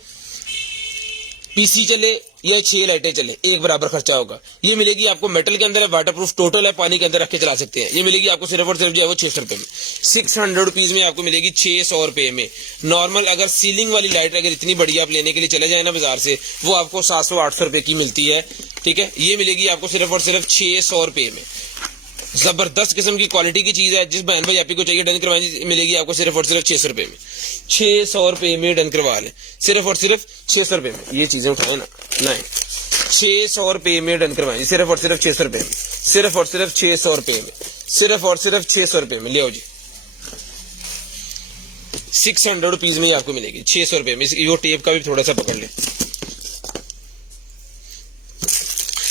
पीसी चले या 6 लाइटें चले, एक बराबर खर्चा होगा। ये मिलेगी आपको मेटल के अंदर है, वाटरप्रूफ टोटल है, पानी के अंदर रख के चला सकते हैं। ये मिलेगी आपको सिर्फ और सिर्फ जो है वो 600 रुपए में, 600 रुपीज में आपको मिलेगी 600 रुपए में। नॉर्मल अगर सीलिंग वाली लाइट अगर इतनी बड़ी आप लेने के लिए चले जाए ना बाजार से, वो आपको 700-800 रुपए की मिलती है। ठीक है, ये मिलेगी आपको सिर्फ और सिर्फ 600 रुपए में। जबरदस्त किस्म की क्वालिटी की चीज है। जिस बहन भाई आपको चाहिए डन करवाएं, मिलेगी आपको सिर्फ और सिर्फ 600 रुपए में, 600 रुपए में डन करवा लें, सिर्फ और सिर्फ 600 रुपए में। ये चीजें उठाए ना, नहीं 600 रुपए में डन करवाएं, सिर्फ और सिर्फ 600 रुपए में, सिर्फ और सिर्फ 600 रुपए में, सिर्फ और सिर्फ 600 रुपए में। ले आओ जी, 600 रुपीज में आपको मिलेगी 600 रुपए में। वो टेप का भी थोड़ा सा पकड़ ले।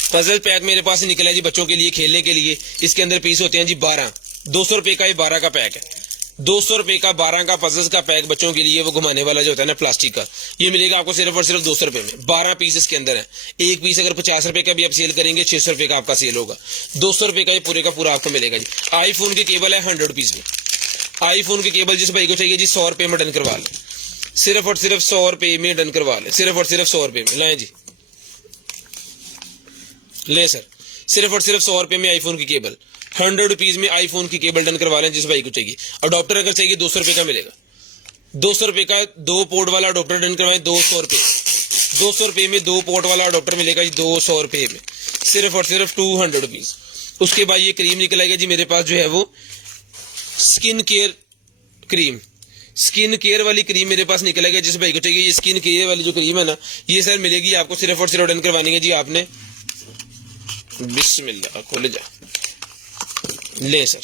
पजल पैक मेरे पास निकला है जी बच्चों के लिए, खेलने के लिए। इसके अंदर पीस होते हैं जी 12, 200 रुपए का ये 12 का पैक है, 200 रुपए का 12 का पजल्स का पैक बच्चों के लिए, वो घुमाने वाला जो होता है ना प्लास्टिक का, ये मिलेगा आपको सिर्फ और सिर्फ 200 रुपए में। 12 पीस इसके अंदर है, एक पीस अगर 50 रुपए का भी आप सेल करेंगे, 600 रुपए का आपका सेल होगा, 200 रुपए का ये पूरे का पूरा आपको मिलेगा जी। आईफोन के केबल है 100 रुपीज में, आईफोन के केबल जिस भाई को चाहिए जी 100 रुपए में डन करवा ले, सिर्फ और सिर्फ 100 रुपए में डन करवा ले, सिर्फ और सिर्फ 100 रुपए में। लाएं जी, ले सर, सिर्फ और सिर्फ 100 रुपए में आईफोन की केबल, 100 रुपीज में आईफोन की केबल डन करवा लें जिस भाई को चाहिए। अडॉप्टर अगर चाहिए 200 रुपए का मिलेगा, 200 रुपए का 2 पोर्ट वाला अडॉप्टर डन करवाएं, 200 रुपए, 200 रुपए में 2 पोर्ट वाला अडॉप्टर मिलेगा जी 200 रुपए में, सिर्फ और सिर्फ 200 रुपीज। उसके बाद ये क्रीम निकल आएगा जी मेरे पास जो है वो skin care cream, skin care वाली क्रीम मेरे पास निकल आएगा जिस भाई को चाहिए। ये स्किन केयर वाली जो क्रीम है ना, ये सर मिलेगी आपको सिर्फ और सिर्फ डन करवानी है जी आपने, बिस्मिल्लाह खोले जा, ले सर,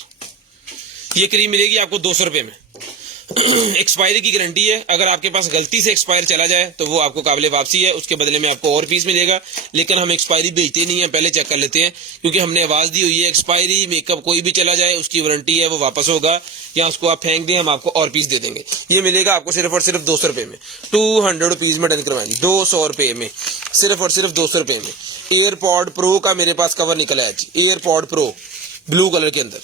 ये क्रीम मिलेगी आपको 200 रुपए में। एक्सपायरी की गारंटी है, अगर आपके पास गलती से एक्सपायर चला जाए तो वो आपको काबिल वापसी है, उसके बदले में आपको और पीस मिलेगा। लेकिन हम एक्सपायरी बेचते नहीं है, पहले चेक कर लेते हैं, क्योंकि हमने आवाज दी हुई है एक्सपायरी मेकअप कोई भी चला जाए उसकी वारंटी है, वो वापस होगा, या उसको आप फेंक दें हम आपको और पीस दे देंगे। ये मिलेगा आपको सिर्फ और सिर्फ 200 रुपए में, 200 रुपीज में डन करवाएंगे, 200 रुपए में, सिर्फ और सिर्फ 200 रुपए में। एयरपॉड प्रो का मेरे पास कवर निकला है जी, एयरपॉड प्रो ब्लू कलर के अंदर,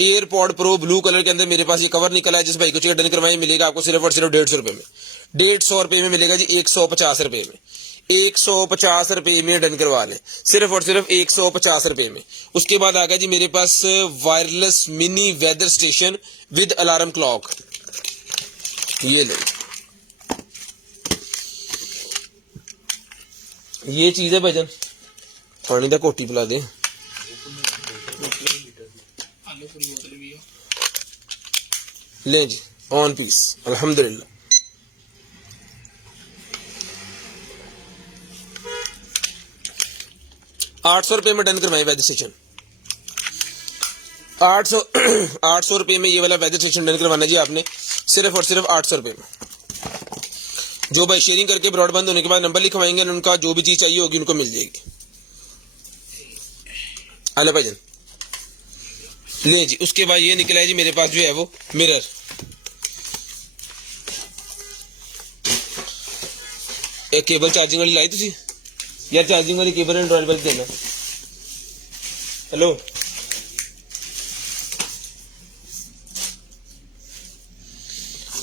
एयरपॉड प्रो ब्लू कलर के अंदर मेरे पास ये कवर निकला है। जिस भाई को चाहिए डन करवाएं, मिलेगा आपको सिर्फ और सिर्फ 150 रुपए में, 150 रुपए में मिलेगा जी, 150 रुपए में, 150 रुपए में डन करवा लें, सिर्फ और सिर्फ 150 रुपए में। उसके बाद आ गया जी मेरे पास wireless mini weather station with alarm clock, ये ले ये चीज है भाईजान, पानी का घोटी पिला दे। ले जी ऑन पीस अल्हम्दुलिल्लाह। 800 रुपये में डन करवाएं रजिस्ट्रेशन। 800 रुपये में ये वाला रजिस्ट्रेशन डन करवाना जी आपने, सिर्फ और सिर्फ 800 रुपये में। जो भाई शेयरिंग करके ब्रॉडबैंड होने के बाद नंबर लिखवाएंगे, उनका जो भी चीज चाहिए होगी उनको मिल जाएगी। अले भाईजान ले जी। उसके बाद ये निकला है जी मेरे पास जो है वो मिरर। एक केबल चार्जिंग वाली लाई तुसी यार, चार्जिंग वाली केबल एंड्रॉइड वाली देना। हेलो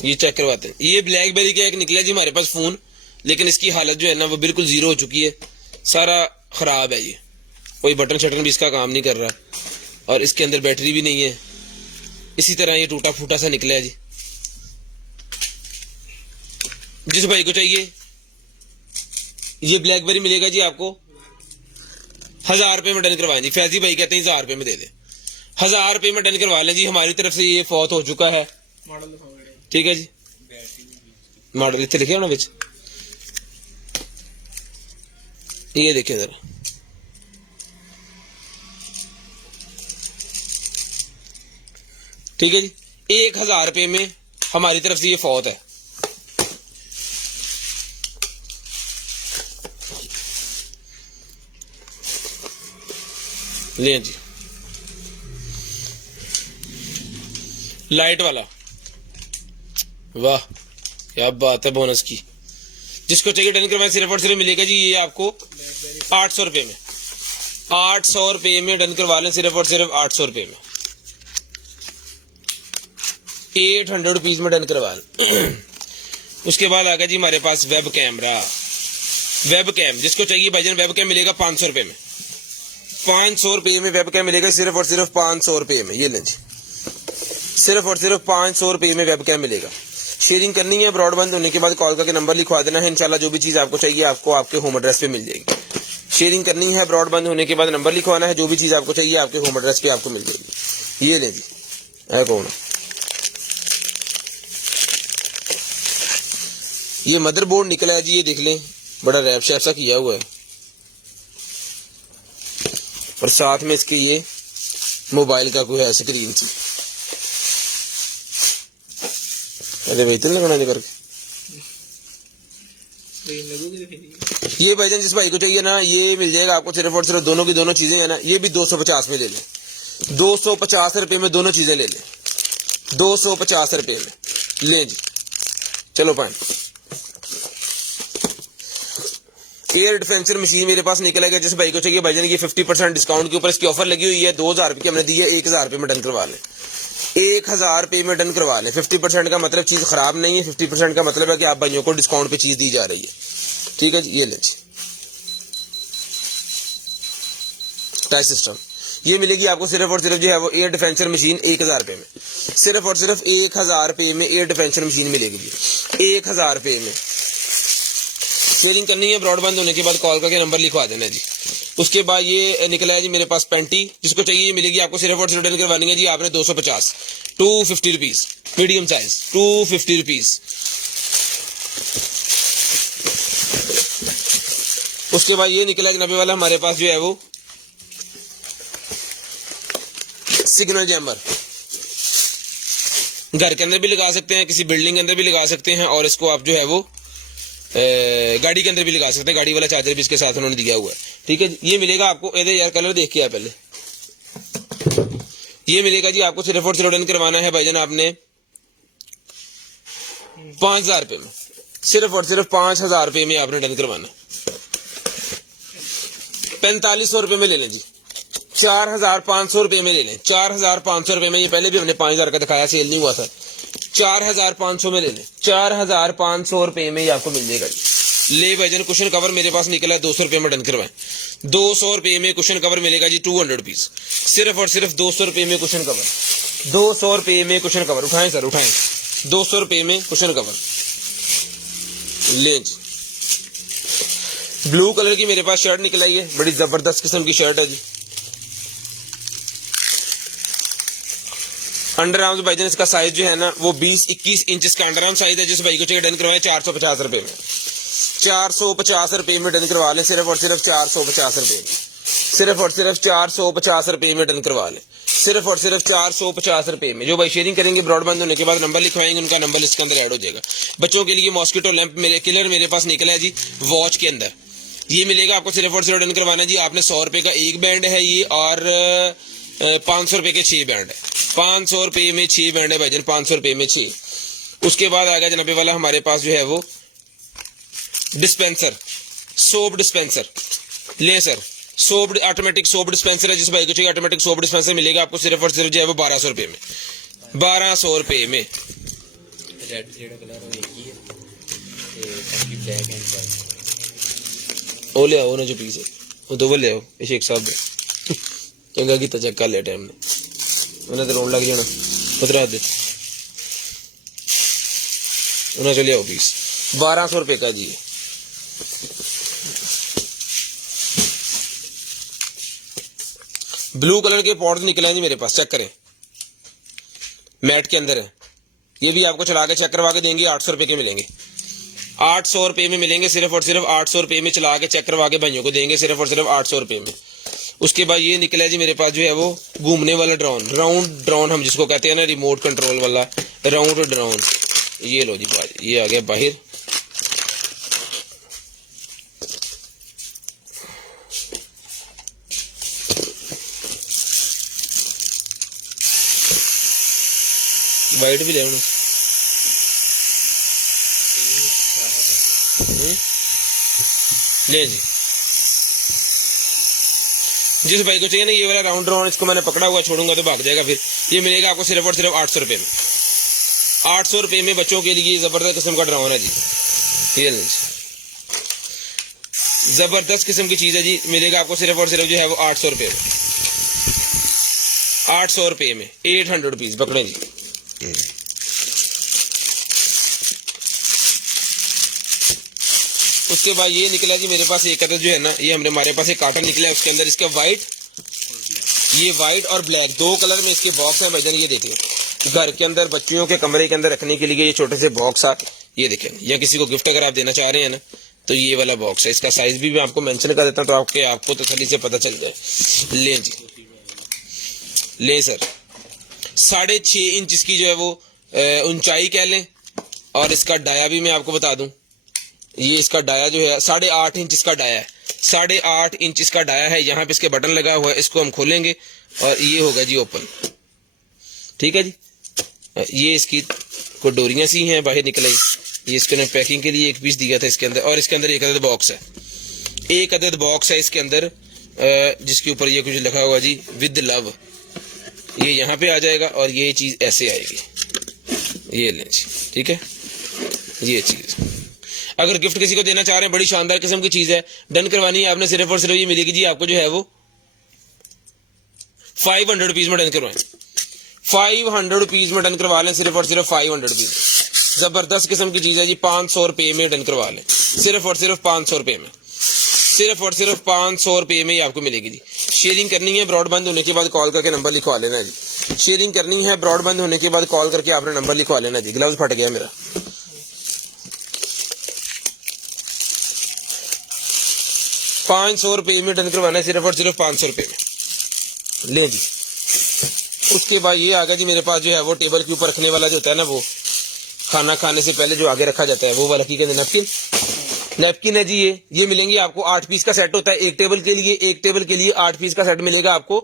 ये चेक करवाते हैं। ये ब्लैकबेरी का एक निकला जी हमारे पास फोन, लेकिन इसकी हालत जो है ना वो बिल्कुल जीरो हो चुकी है, सारा खराब है। ये कोई बटन शटन भी इसका काम नहीं कर रहा, और इसके अंदर बैटरी भी नहीं है। इसी तरह ये टूटा फूटा सा निकला है जी। जिस भाई को चाहिए ये ब्लैकबेरी मिलेगा जी आपको 1000 रुपये में डन करवाएं जी। फैजी भाई कहते हैं 1000 रुपये में दे दे, 1000 रुपये में डन करवा लें जी। हमारी तरफ से ये फौत हो चुका है, ठीक है जी। मॉडल इतने लिखे होना बिच, ये देखिए जरा, ठीक है जी। 1000 रुपये में हमारी तरफ से ये फौत है। ले जी लाइट वाला, वाह क्या बात है बोनस की। जिसको चाहिए डन करवाएं, सिर्फ और सिर्फ मिलेगा जी ये आपको 800 रुपये में। 800 रुपये में डन करवा लें, सिर्फ और सिर्फ 800 रुपये में। 800 रुपीज में डन करवा लें। उसके बाद आ गया जी हमारे पास वेब कैमरा। वेब कैम जिसको चाहिए भाईजान, वेब कैम मिलेगा 500 रुपये में। 500 रुपये में वेब कैम मिलेगा, सिर्फ और सिर्फ 500 रुपये में। ये लें जी, सिर्फ और सिर्फ 500 रुपये में वेब कैम मिलेगा। शेयरिंग करनी है, ब्रॉडबैंड होने के बाद कॉल करके नंबर लिखवा देना है। इंशाल्लाह जो भी चीज आपको चाहिए आपको आपके होम एड्रेस पे मिल जाएगी। शेयरिंग करनी है, ब्रॉडबैंड होने के बाद नंबर लिखवाना है, जो भी चीज आपको चाहिए आपके होम एड्रेस पे आपको मिल जाएगी। ये लें जी, है कौन, ये मदरबोर्ड निकला है जी, ये देख लें, बड़ा रैप शैप सा किया हुआ है, और साथ में इसके ये मोबाइल का कोई है स्क्रीन सी। अरे भाई तो लगना करके ये भाईजान जिस भाई को चाहिए ना, ये मिल जाएगा आपको सिर्फ और सिर्फ। दोनों की दोनों चीजें है ना, ये भी 250 में ले लें। 250 रुपये में दोनों चीजें ले लें, 250 रुपये में लें जी। चलो पाए एयर डिफेंसर मशीन मेरे पास निकला गया। जिस भाई को चाहिए भाईजान, ये 50% डिस्काउंट के ऊपर इसकी ऑफर लगी हुई है। 2000 रुपये की हमने दी है, 1000 रुपये में डन करवा लें। 1000 रुपये में डन करवा लें। 50% का मतलब चीज खराब नहीं है, 50% का मतलब है कि आप भाइयों को डिस्काउंट पे चीज दी जा रही है, ठीक है जी। ये लें जी, टाइप सिस्टम ये मिलेगी आपको सिर्फ और सिर्फ जो है वो एयर डिफेंसर मशीन 1000 रुपये में। सिर्फ और सिर्फ 1000 रुपये में एयर डिफेंसर मशीन मिलेगी जी, 1000 रुपये में। शेयरिंग करनी है, ब्रॉडबैंड होने के बाद कॉल करके नंबर लिखवा देना जी। उसके बाद ये निकला है जी मेरे पास पैंटी, जिसको चाहिए मिलेगी आपको सिर्फ और सिर्फ डन करवानी है जी आपने 250, 250 रुपीज मीडियम साइज, 250 रुपीज। उसके बाद ये निकला एक 90 वाला हमारे पास जो है वो सिग्नल जैमर। घर के अंदर भी लगा सकते हैं, किसी बिल्डिंग के अंदर भी लगा सकते हैं, और इसको आप जो है वो गाड़ी के अंदर भी लगा सकते हैं। गाड़ी वाला चार्जर भी इसके साथ उन्होंने दिया हुआ है, ठीक है। ये मिलेगा आपको, यार कलर देख के आया पहले, ये मिलेगा जी आपको सिर्फ और सिर्फ डन करवाना है भाईजान आपने 5000 रुपये में। सिर्फ और सिर्फ 5000 रुपये में आपने डन करवाना। 4500 रुपये में ले लें जी, 4500 रुपये में ले लें। 4500 रुपये में, ये पहले भी हमने 5000 का दिखाया, सेल नहीं हुआ था। 4500 में ले लें, 4500 रुपये में ही आपको मिल जाएगा जी। ले भाईजान कुशन कवर मेरे पास निकला 200 रुपये में डन करवाएं। 200 रुपये में कुशन कवर मिलेगा जी, 200 रुपीज। सिर्फ और सिर्फ 200 रुपये में कुशन कवर, 200 रुपये में कुशन कवर। उठाएं सर उठाएं, 200 रुपये में कुशन कवर लें जी। ब्लू कलर की मेरे पास शर्ट निकल आई है, बड़ी जबरदस्त किस्म की शर्ट है जी। अंडर आर्म्स भाईजान इसका साइज जो है ना वो 20-21 इंच का अंडर आर्म साइज है। जिस भाई को चाहिए डन करवाएं 450 रुपए में, 450 रुपए में डन करवा लें, सिर्फ और सिर्फ 450 रुपए में, सिर्फ और सिर्फ 450 रुपए में डन करवा लें, सिर्फ और सिर्फ 450 रुपए में। जो भाई शेयरिंग करेंगे ब्रॉडबैंड होने के बाद नंबर लिखवाएंगे, उनका नंबर इसके अंदर ऐड हो जाएगा। बच्चों के लिए मॉस्किटो लैंप किलर मेरे पास निकला है जी वॉच के अंदर, ये मिलेगा आपको सिर्फ और सिर्फ डन करवाना जी। आपने 100 रुपए का एक बैंड है ये, और 500 रुपए के 6 बैंड है, 500 रुपए में 6 बैंड है भाईजान, 500 रुपए में 6। उसके बाद आ गया जनाबे वाला हमारे पास जो है वो डिस्पेंसर, सोप डिस्पेंसर ले sir, soap automatic soap dispenser है। जिस भाई को चाहिए ऑटोमेटिक सोप डिस्पेंसर मिलेगा आपको सिर्फ और सिर्फ जो है वो 1200 रुपए में, 1200 रुपए में। रेड जेड़ा कलर हो एक ही है ते बाकी ब्लैक एंड वाइट ओ ले आओ ना जो पीस है वो दो ले आओ ये शेख साहब चंगा की चक्का ले टाइम ने उन्हें तो रोन लग जाना उतरा दे उन्हें चले आओ पीस 1200 रुपए का जी। ब्लू कलर के पॉट निकले हैं जी मेरे पास, चेक करें, मैट के अंदर है। ये भी आपको चला के चेक करवा के देंगे, 800 रुपए के मिलेंगे, 800 रुपए में मिलेंगे, सिर्फ और सिर्फ 800 रुपए में चला के चेक करवा के भाइयों को देंगे, सिर्फ और सिर्फ 800 रुपए में। उसके बाद ये निकला है जी मेरे पास जो है वो घूमने वाला ड्रोन, राउंड ड्रोन हम जिसको कहते हैं ना, रिमोट कंट्रोल वाला राउंड ड्रोन। ये लो जी भाई, ये आ गया बाहर। वाइट भी ले आना। ले जी, जिस भाई को चाहिए ना ये वाला राउंड ड्रोन, इसको मैंने पकड़ा हुआ छोड़ूंगा तो भाग जाएगा फिर। ये मिलेगा आपको सिर्फ और सिर्फ 800 रुपए में, 800 रुपए में बच्चों के लिए जबरदस्त किस्म का ड्रोन है जी। ये जबरदस्त किस्म की चीज है जी, मिलेगा आपको सिर्फ और सिर्फ जो है वो 800 रुपए में, 800 रुपए में, 800 रुपीज पकड़े जी। उसके बाद ये निकला जी मेरे पास एक अदर जो है ना, ये हमारे पास एक कार्टन निकला है, उसके अंदर इसका वाइट, ये वाइट और ब्लैक दो कलर में इसके बॉक्स है भाईजान। ये देखें, घर के अंदर बच्चियों के कमरे के अंदर रखने के लिए ये छोटे से बॉक्स है, ये देखें, या किसी को गिफ्ट अगर आप देना चाह रहे हैं ना तो ये वाला बॉक्स है। इसका साइज भी मैं आपको मेंशन कर देता हूँ तो आपको तसल्ली से पता चल जाए। ले जी, ले सर, 6.5 इंच इसकी जो है वो ऊंचाई कह लें, और इसका डाया भी मैं आपको बता दूं, ये इसका डाया जो है 8.5 इंच इसका डाया है, 8.5 इंच इसका डाया है। यहाँ पे इसके बटन लगा हुआ है, इसको हम खोलेंगे और ये होगा जी ओपन, ठीक है जी। ये इसकी को डोरियां सी हैं बाहर निकल आई, ये इसके ने पैकिंग के लिए एक पीस दिया था इसके अंदर, और इसके अंदर एक अदद बॉक्स है, एक अदद बॉक्स है इसके अंदर, जिसके ऊपर ये कुछ लिखा हुआ जी विद लव। ये यहाँ पे आ जाएगा और ये चीज ऐसे आएगी, ये लें जी, ठीक है। ये चीज अगर गिफ्ट किसी को देना चाह रहे हैं, बड़ी शानदार किस्म की चीज है, डन करवानी है आपने सिर्फ और सिर्फ ये मिलेगी जी आपको जो है वो 500 रुपीज में डन करवाएं, 500 रुपीज में डन करवा लें, सिर्फ और सिर्फ 500 रुपीज। जबरदस्त किस्म की चीज है जी, 500 रुपए में डन करवा लें, सिर्फ और सिर्फ 500 रुपए में, सिर्फ और सिर्फ 500 रुपए में ही आपको मिलेगी जी। शेयरिंग करनी है ब्रॉडबैंड होने के बाद कॉल करके नंबर लिखवा लेना जी। शेयरिंग करनी है ब्रॉडबैंड होने के बाद कॉल करके आपने नंबर लिखवा लेना जी। ग्लव्स फट गया मेरा। 500 रुपए में डन करवाना है, सिर्फ और सिर्फ 500 रुपए में। ले जी, उसके बाद ये आ गया जी मेरे पास जो है वो टेबल के ऊपर रखने वाला जो होता है ना, वो खाना खाने से पहले जो आगे रखा जाता है वो वाला की कहते हैं नैपकिन, नैपकिन है जी। ये मिलेंगे आपको 8 पीस का सेट होता है एक टेबल के लिए, एक टेबल के लिए 8 पीस का सेट मिलेगा आपको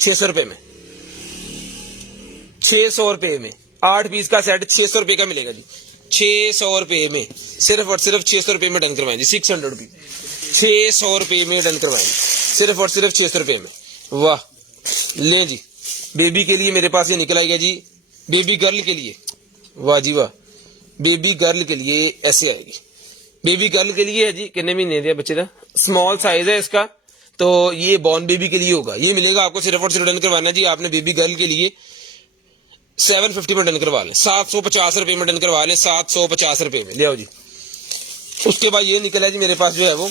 600 रुपए में, 600 रुपए में 8 पीस का सेट 600 रुपए का मिलेगा जी, 600 रुपए में, सिर्फ और सिर्फ 600 रुपए में डन करवाएं जी। 600 रुपीज, 600 रुपए में डन करवाएं, सिर्फ और सिर्फ 600 रुपए में। वाह, ले जी, बेबी के लिए मेरे पास ये निकल आएगा जी, बेबी गर्ल के लिए, वाह जी वाह, बेबी गर्ल के लिए ऐसे आएगी, बेबी गर्ल के लिए है जी। कितने महीने दिया बच्चे का, स्मॉल साइज है इसका, तो ये बॉर्न बेबी के लिए होगा। ये मिलेगा आपको सिर्फ और सिर्फ डन करवाना जी आपने बेबी गर्ल के लिए 750 में डन करवा लें, 750 रुपए में डन करवा लें, 750 रुपए में ले आओ जी। उसके बाद ये निकला है जी मेरे पास जो है वो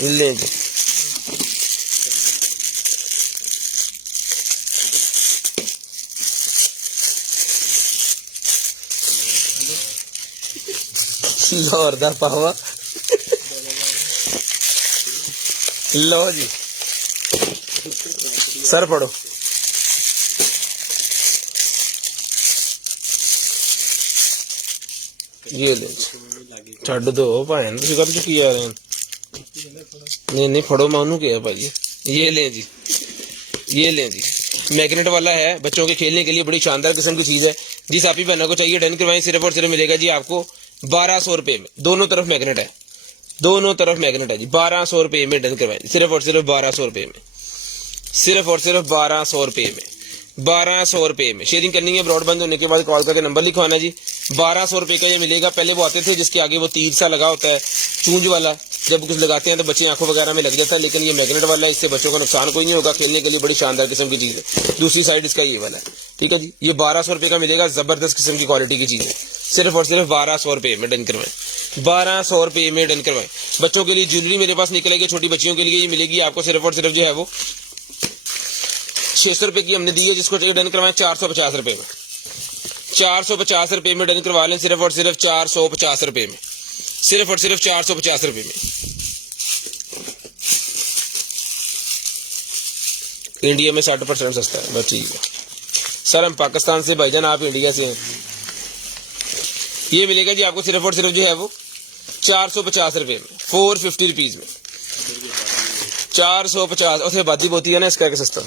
ले जी। लाहौर दा पावा लो जी। सर पढ़ो। ये ले छड्ड दो भैन तुसीं कद चुकी जा रहे हैं। नहीं फड़ो मैं उन्होंने किया भाई। ये लें जी, ये लें जी, मैग्नेट वाला है, बच्चों के खेलने के लिए बड़ी शानदार किस्म की चीज़ है। जिस आप ही बहनों को चाहिए डन करवाएं, सिर्फ और सिर्फ मिलेगा जी आपको 1200 रुपये में। दोनों तरफ मैग्नेट है, दोनों तरफ मैग्नेट है जी। 1200 रुपये में डन करवाएं, सिर्फ और सिर्फ 1200 रुपये में, सिर्फ और सिर्फ 1200 रुपये में, 1200 रुपये में। शेयरिंग करनी है, ब्रॉडबैंड होने के बाद कॉल करके नंबर लिखवाना जी। 1200 रुपये का ये मिलेगा। पहले वो आते थे जिसके आगे वो तीर सा लगा होता है, चूंज वाला, जब कुछ लगाते हैं तो बच्चे आंखों वगैरह में लग जाता है, लेकिन ये मैग्नेट वाला है, इससे बच्चों का नुकसान कोई नहीं होगा। खेलने के लिए बड़ी शानदार किस्म की चीज़ है। दूसरी साइड इसका ये वाला है, ठीक है जी। ये 1200 रुपये का मिलेगा, जबरदस्त किस्म की क्वालिटी की चीज़ है। सिर्फ और सिर्फ 1200 रुपये में डन करवाएं, 1200 रुपये में डन करवाएं। बच्चों के लिए ज्वेलरी मेरे पास निकलेगी, छोटी बच्चियों के लिए ये मिलेगी आपको सिर्फ और सिर्फ जो है वो 600 रुपये की हमने दी है। जिसको चाहिए डन करवाएं 450 रुपये में, 450 रुपये में डन करवा लें, सिर्फ और सिर्फ 450 रुपये में, सिर्फ और सिर्फ 450 रुपये में। इंडिया में 60% सस्ता है, बस ठीक है सर। हम पाकिस्तान से, भाईजान आप इंडिया से हैं। ये मिलेगा जी आपको सिर्फ और सिर्फ जो है वो 450 रुपये में, 450 रुपीज में, 450। और आबादी होती है ना, इसका सस्ता।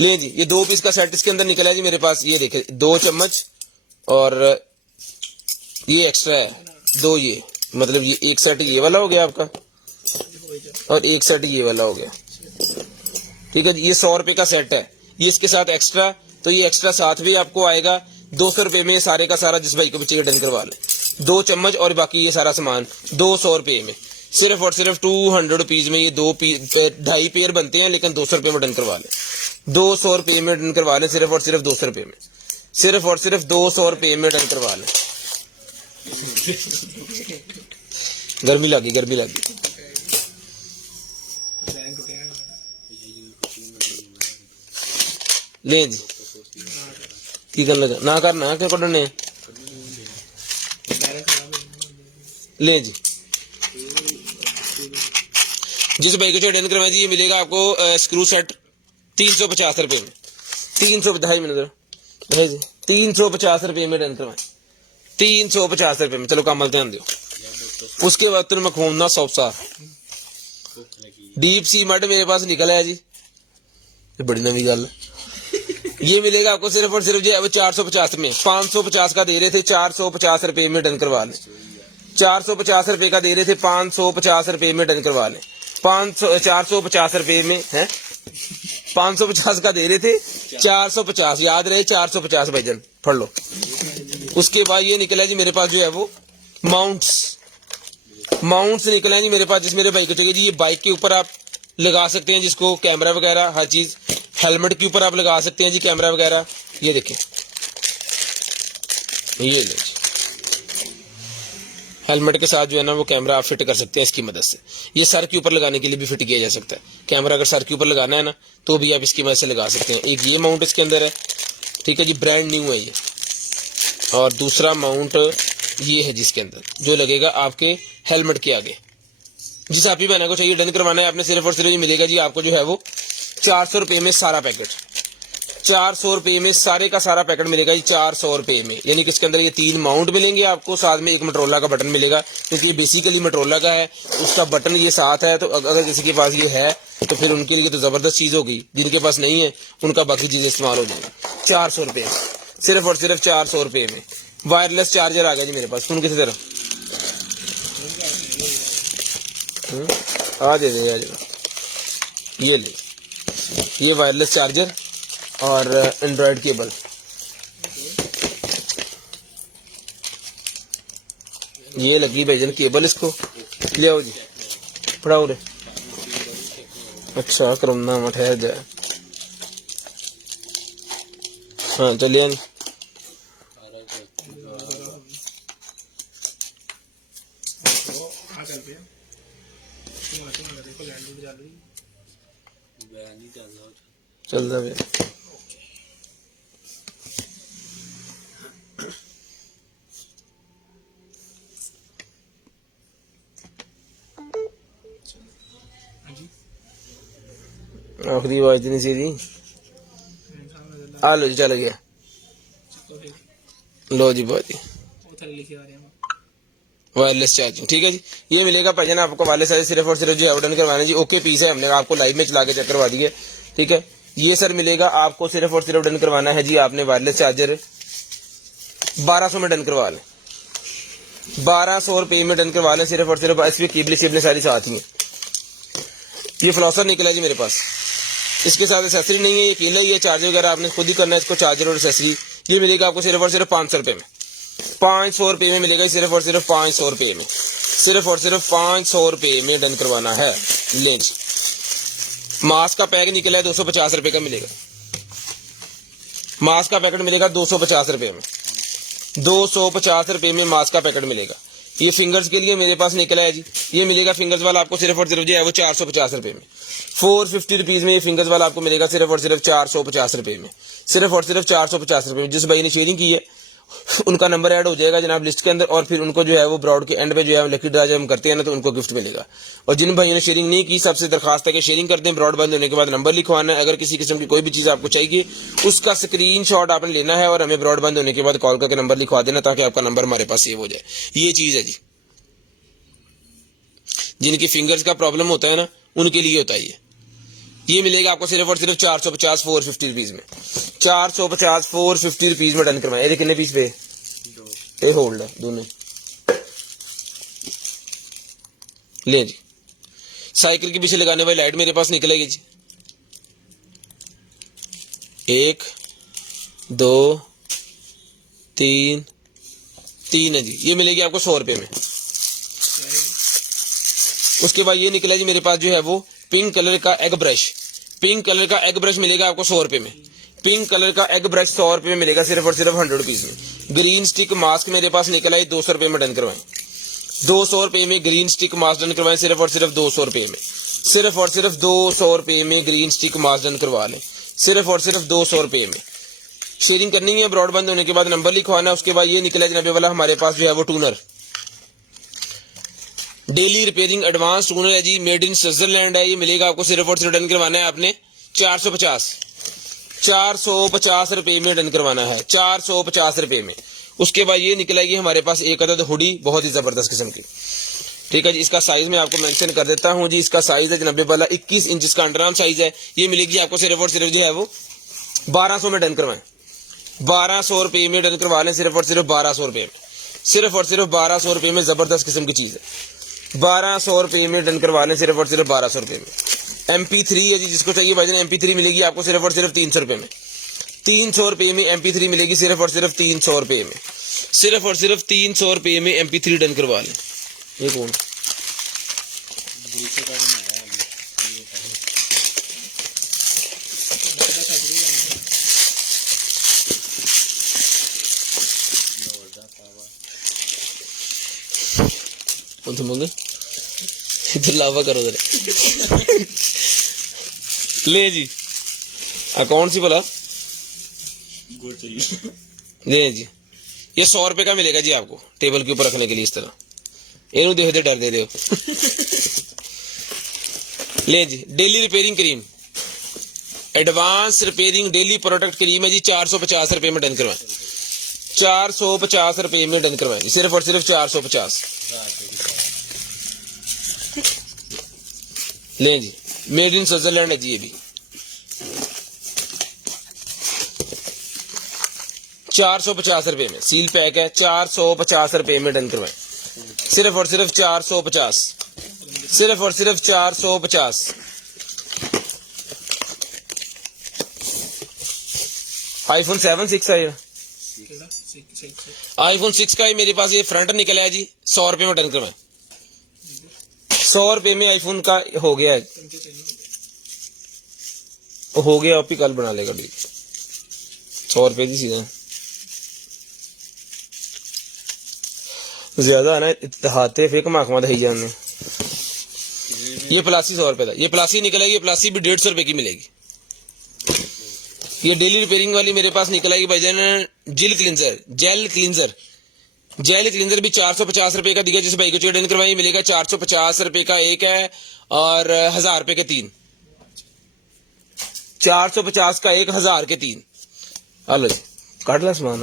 ले जी, ये 2 पीस का सेट इसके अंदर निकला है जी मेरे पास। ये देखे 2 चम्मच और ये एक्स्ट्रा है 2, ये मतलब ये एक सेट ये वाला हो गया आपका, और एक सेट ये वाला हो गया, ठीक है जी। ये 100 रुपये का सेट है, ये इसके साथ एक्स्ट्रा, तो ये एक्स्ट्रा साथ भी आपको आएगा 200 रुपये में। सारे का सारा जिस भाई को चाहिए डन करवा लें। 2 चम्मच और बाकी ये सारा सामान 200 रुपये में, सिर्फ और सिर्फ 200 रुपीज में। ये 2.5 पेयर बनते हैं, लेकिन 200 रुपये में डन करवा लें, 200 रुपये में डन करवा लें, सिर्फ और सिर्फ 200 रुपये में, सिर्फ और सिर्फ 200 रुपये में डन करवा लें। गर्मी लगी, गर्मी लगी। ले जी, की कर लगा ना करना क्या कढ़ने। ले जी, जिस भाई को डन करवाएं जी, ये मिलेगा आपको स्क्रू सेट 350 रुपये में, 350 मिनट 350 रुपये में डन करवाएं, 350 रुपये में। चलो कमल ध्यान दो। उसके बाद तुम मखमूना सौसा डीप सी मड मेरे पास निकला है जी, ये बड़ी नवी गल है। ये मिलेगा आपको सिर्फ और सिर्फ जो है वो 450 में। 550 का दे रहे थे, 450 रुपये में डन करवा लें। 450 रुपये का दे रहे थे, 550 रुपये में डन करवा लें। 450 रुपये में है, 550 का दे रहे थे, 450 याद रहे, 450 भाईजान पढ़ लो। उसके बाद ये निकला जी मेरे पास जो है वो माउंट्स निकला है जी मेरे पास, जिस मेरे भाई को चाहिए जी। ये बाइक के ऊपर आप लगा सकते हैं, जिसको कैमरा वगैरह हर चीज, हेलमेट के ऊपर आप लगा सकते हैं जी कैमरा वगैरह। ये देखें, ये ले जी, हेलमेट के साथ जो है ना वो कैमरा आप फिट कर सकते हैं इसकी मदद से। ये सर के ऊपर लगाने के लिए भी फिट किया जा सकता है। कैमरा अगर सर के ऊपर लगाना है ना तो भी आप इसकी मदद से लगा सकते हैं। एक ये माउंट इसके अंदर है, ठीक है जी, ब्रांड न्यू है ये। और दूसरा माउंट ये है जिसके अंदर जो लगेगा आपके हेलमेट के आगे। जिस आप ही बहना को चाहिए डन करवाना है आपने, सिर्फ और सिर्फ ये मिलेगा जी आपको जो है वो 400 रुपये में सारा पैकेट, 400 रुपये में सारे का सारा पैकेट मिलेगा जी 400 रुपये में। यानी कि इसके अंदर ये 3 माउंट मिलेंगे आपको, साथ में एक मोटरोला का बटन मिलेगा, क्योंकि ये बेसिकली मोटरोला का है, उसका बटन ये साथ है। तो अगर किसी के पास ये है तो फिर उनके लिए तो जबरदस्त चीज होगी, जिनके पास नहीं है उनका बाकी चीजें इस्तेमाल हो जाएगी। 400 रुपये सिर्फ और सिर्फ 400 रुपये में। वायरलेस चार्जर आ गया जी मेरे पास, सुन किसी तरह आ जाएगा। ये ले, ये वायरलेस चार्जर और एंड्रॉयड केबल। ये लगी भाईजान केबल, इसको ले आओ जी, पढ़ाओ रे। अच्छा करोना मत ठहर जाए। हाँ चलिए, ਚੱਲ ਪਿਆ ਧੂਆਂ ਦੇਖੋ ਲੈਂਡ ਲੂਡ ਚੱਲ ਰਹੀ ਬੈਨ ਨਹੀਂ ਚੱਲਦਾ चलता पे ਹਾਂਜੀ आखिरी आवाज नहीं सी दी ਮੇਰੇ ਸਾਹਮਣੇ ਲੱਲਾ आ लो जी चल गया ਚੱਕੋ ਫਿਰ लो जी बाजी ਉਹ ਥੱਲੇ ਲਿਖਿਆ ਆ ਰਿਹਾ ਵਾ वायरलेस चार्जिंग ठीक है जी। ये मिलेगा भाईजान आपको वायरलेस चार्जर सिर्फ और सिर्फ जो आवेदन करवाना है जी। ओके पीस है, हमने आपको लाइव में चला के चेक करवा दिए ठीक है। ये सर मिलेगा आपको सिर्फ और सिर्फ डन करवाना है जी। आपने वायरलेस चार्जर 1200 में डन करवा लें, 1200 रुपये में डन करवा लें सिर्फ और सिर्फ। इसमें केबल शेबलें सारी साथ ही हैं। ये फ्लॉसर निकला जी मेरे पास, इसके साथ एसेसरी नहीं है, ये अकेला ही है। चार्जर वगैरह आपने खुद ही करना है इसको, चार्जर और एसेसरी। ये मिलेगा आपको सिर्फ और सिर्फ 500 रुपये में, 500 रुपये में मिलेगा सिर्फ और सिर्फ 500 रुपये में, सिर्फ और सिर्फ 500 रुपये में डन करवाना है। लेंस मास्क का पैक निकला है 250 रुपये का मिलेगा। मास्क का पैकेट मिलेगा 250 रुपये में, 250 रुपये में मास्क का पैकेट मिलेगा। ये फिंगर्स के लिए मेरे पास निकला है जी। ये मिलेगा फिंगर्स वाला आपको सिर्फ और सिर्फ जो है वो 450 रुपये में, 450 रुपीज में ये फिंगर्स वाला आपको मिलेगा सिर्फ और सिर्फ 450 रुपये में, सिर्फ और सिर्फ 450 रुपये में। जिस भाई ने शेयरिंग की है उनका नंबर ऐड हो जाएगा जनाब लिस्ट के अंदर, और फिर उनको जो है वो ब्रॉड के एंड पे जो है लकी ड्रा जब हम करते हैं ना तो उनको गिफ्ट मिलेगा। और जिन भाइयों ने शेयरिंग नहीं की सबसे दरखास्त है कि शेयरिंग कर दें, ब्रॉड बंद होने के बाद नंबर लिखवाना है। अगर किसी किस्म की कोई भी चीज़ आपको चाहिए उसका स्क्रीनशॉट आपने लेना है और हमें ब्रॉड बंद होने के बाद कॉल करके नंबर लिखवा देना ताकि आपका नंबर हमारे पास सेव हो जाए। ये चीज़ है जी। जिनकी फिंगर्स का प्रॉब्लम होता है ना उनके लिए होता है ये मिलेगा आपको सिर्फ और सिर्फ 450 450 रुपीज में, 450 450 रुपीज में डन करवाए। ये कितने पीस पे ये होल्ड है दोनों ले जी। साइकिल के पीछे लगाने वाली लाइट मेरे पास निकलेगी जी। 1 2 3 3 है जी। ये मिलेगी आपको 100 रुपये में। उसके बाद ये निकला जी मेरे पास जो है वो पिंक कलर का एग ब्रश, पिंक कलर का एग ब्रश मिलेगा आपको 100 रुपये में। पिंक कलर का एग ब्रश 100 रुपये में मिलेगा सिर्फ और सिर्फ 100 रुपीज में। ग्रीन स्टिक मास्क मेरे पास निकला है 200 रुपये में डन करवाएं, 200 रुपये में ग्रीन स्टिक मास्क डन करवाएं सिर्फ और सिर्फ 200 रुपये में, सिर्फ और सिर्फ 200 रुपये में ग्रीन स्टिक मास्क डन करवा लें सिर्फ और सिर्फ 200 रुपये में। शेयरिंग करनी है, ब्रॉड बंद होने के बाद नंबर लिखवाना है। उसके बाद ये निकला जनाबे वाला हमारे पास जो है वो tuner, daily repairing advance tuner है जी। मेड इन स्विट्जरलैंड है। ये मिलेगा आपको सिर्फ और सिर्फ डन करवाना है आपने 450 रुपये में डन करवाना है, 450 रुपये में। उसके बाद ये निकला ये हमारे पास एक अदद हुडी बहुत ही जबरदस्त किस्म की, ठीक है जी। इसका साइज मैं आपको मेंशन कर देता हूँ जी। इसका साइज है जनाबे वाला 21 इंच का अंडरआर्म साइज है। ये मिलेगी आपको सिर्फ और सिर्फ जो है वो 1200 में डन करवाएं, 1200 रुपये में डन करवा लें सिर्फ और सिर्फ 1200 रुपये में, सिर्फ और सिर्फ 1200 रुपये में। जबरदस्त किस्म की चीज है, 1200 रुपये में डन करवा लें सिर्फ और सिर्फ 1200 रुपये में। MP3 है जी, जिसको चाहिए भाई MP3 मिलेगी आपको सिर्फ और सिर्फ 300 रुपये में, 300 रुपये में MP3 मिलेगी सिर्फ और सिर्फ 300 रुपये में, सिर्फ और सिर्फ 300 रुपये में MP3 डन करवा लें। ये कौन कौन सा मंगे इधर लावा करो जरा ले जी। कौन सी बोला ले जी। ये 100 रुपए का मिलेगा जी आपको टेबल के ऊपर रखने के लिए। इस तरह इन्हों देखते डर दे दो ले जी। Daily repairing cream, advance repairing daily product cream है जी। 450 रुपये में डन करवाएं, 450 रुपये में डन करवाएं सिर्फ और सिर्फ 450 ले जी। मेड इन स्विट्जरलैंड है जी। ये भी 450 रुपये में सील पैक है, 450 रुपये में डन करवाएं सिर्फ और सिर्फ 450, सिर्फ और सिर्फ 450। iPhone 7 6 है, iPhone 6 का ही मेरे पास ये फ्रंट निकला है जी। 100 रुपये में डन करवाएं, 100 रुपये में आईफोन का हो गया है, हो गया। आप ही कल बना लेगा डील, 100 रुपये की सीधा ज्यादा है ना, हाथे फिर घुमा दही जाने। ये प्लासी 100 रुपए का, ये प्लासी निकलेगी, ये प्लासी भी 150 रुपए की मिलेगी। ये डेली रिपेयरिंग वाली मेरे पास निकल आएगी भाईजान, जेल क्लींजर, जेल क्लींजर भी 450 रुपए का दिया। जिस भाई को चाहिए डन करवाइए मिलेगा 450 रुपए का एक है और 1000 रुपए के 3, 450 का एक, 1000 के 3। हलो जी काट ला समान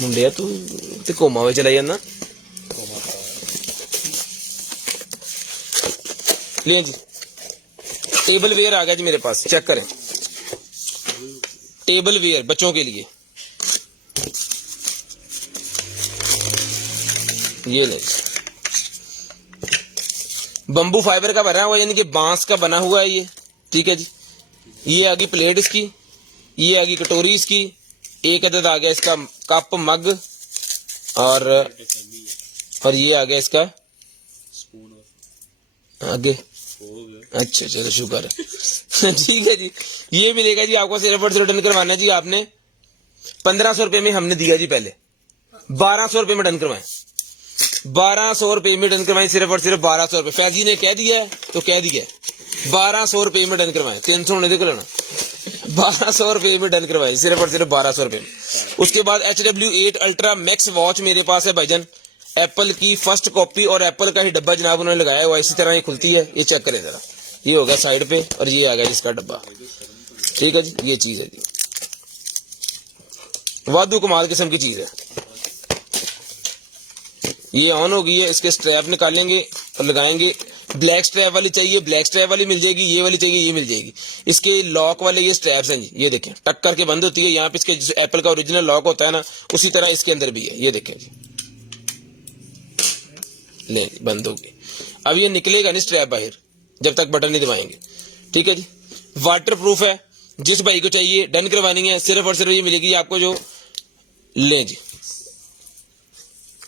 मुंडिया, तू ते कोमा में चला जाना। ले जी टेबल वेयर आ गया जी मेरे पास, चेक करें, टेबल वेयर बच्चों के लिए। ये ले बंबू फाइबर का बना हुआ, यानी कि बांस का बना हुआ है ये, ठीक है जी। ये आ गई प्लेट इसकी, ये आ गई कटोरी इसकी, एक अदद आ गया इसका कप मग, और ये आ गया इसका आगे। अच्छा चलो शुक्र है ठीक है जी। ये मिलेगा जी आपको सिर्फ और सिर्फ डन करवाना जी आपने 1500 रुपए में हमने दिया जी, पहले 1200 रुपए में डन करवाएं, 1200 रुपए में डन करवाएं, सिर्फ और सिर्फ 1200 रुपए। फैजी ने कह दिया है तो कह दिया है, 1200 रुपए में डन करवाएं, 300 होने दे लेना, 1200 रुपए में डन करवाएं, सिर्फ और सिर्फ 1200 रुपए में। उसके बाद HW8 अल्ट्रा मैक्स वॉच मेरे पास है भाईजान, एप्पल की फर्स्ट कॉपी और एप्पल का ही डब्बा जनाब उन्होंने लगाया हुआ, इसी तरह ये खुलती है। ये चेक करें जरा, ये होगा साइड पे और ये आ गया जिसका डब्बा, ठीक है जी। ये चीज है जी, वादू कमाल किस्म की चीज है। ये ऑन हो गई है, इसके स्ट्रैप निकालेंगे और लगाएंगे। ब्लैक स्ट्रैप वाली चाहिए, ब्लैक स्ट्रैप वाली मिल जाएगी, ये वाली चाहिए, ये मिल जाएगी। इसके लॉक वाले ये स्ट्रैप्स हैं जी, ये देखें टक करके बंद होती है। यहाँ पे इसके एप्पल का ओरिजिनल लॉक होता है ना, उसी तरह इसके अंदर भी है, ये देखें जी, ले बंद हो गई। अब ये निकलेगा नहीं स्ट्रैप बाहर जब तक बटन नहीं दबाएंगे, ठीक है जी। वाटर प्रूफ है, जिस भाई को चाहिए डन करवानी है सिर्फ और सिर्फ ये मिलेगी आपको जो ले जी।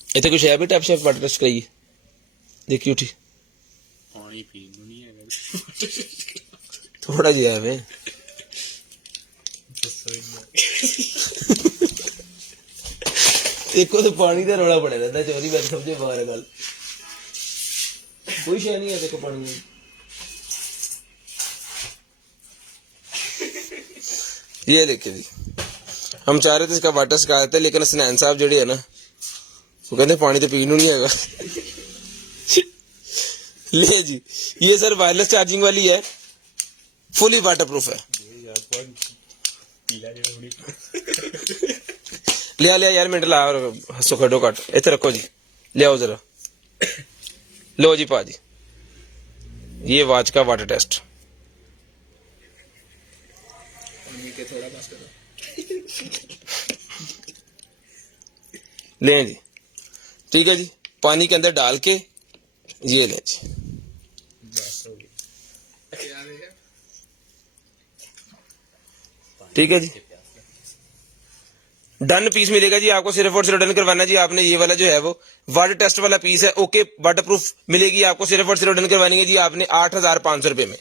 इतने कुछ है भी टैप शेप वाटर टेस्ट कराइए, देखिए उठी पानी पीने नहीं है थोड़ा जिहा है एक तो पानी का रोला पड़ा रहता चोरी मैं समझे बाहर गल कोई शय नहीं है देखो पानी में। ये देखिए जी, हम चाह रहे थे इसका वाटर सिखा देते, लेकिन स्नैन साहब जेडे है ना वो कहते पानी तो पीनू नहीं है। ले जी, ये सर वायरलेस चार्जिंग वाली है, फुली वाटर प्रूफ है। लिया लिया यार मिनट ला हसो खडो कट इतने रखो जी, ले आओ जरा, लो जी पाजी, ये वॉच का वाटर टेस्ट। थोड़ा पास करो ले जी, ठीक है जी, पानी के अंदर डाल के ये ले जी, ठीक है जी। डन पीस मिलेगा जी आपको, सिर्फ और सिर्फ डन करवाना जी आपने। ये वाला जो है वो वाटर टेस्ट वाला पीस है, ओके वाटर प्रूफ मिलेगी आपको, सिर्फ और सिर्फ डन करवानी है जी आपने 8500 रुपए में,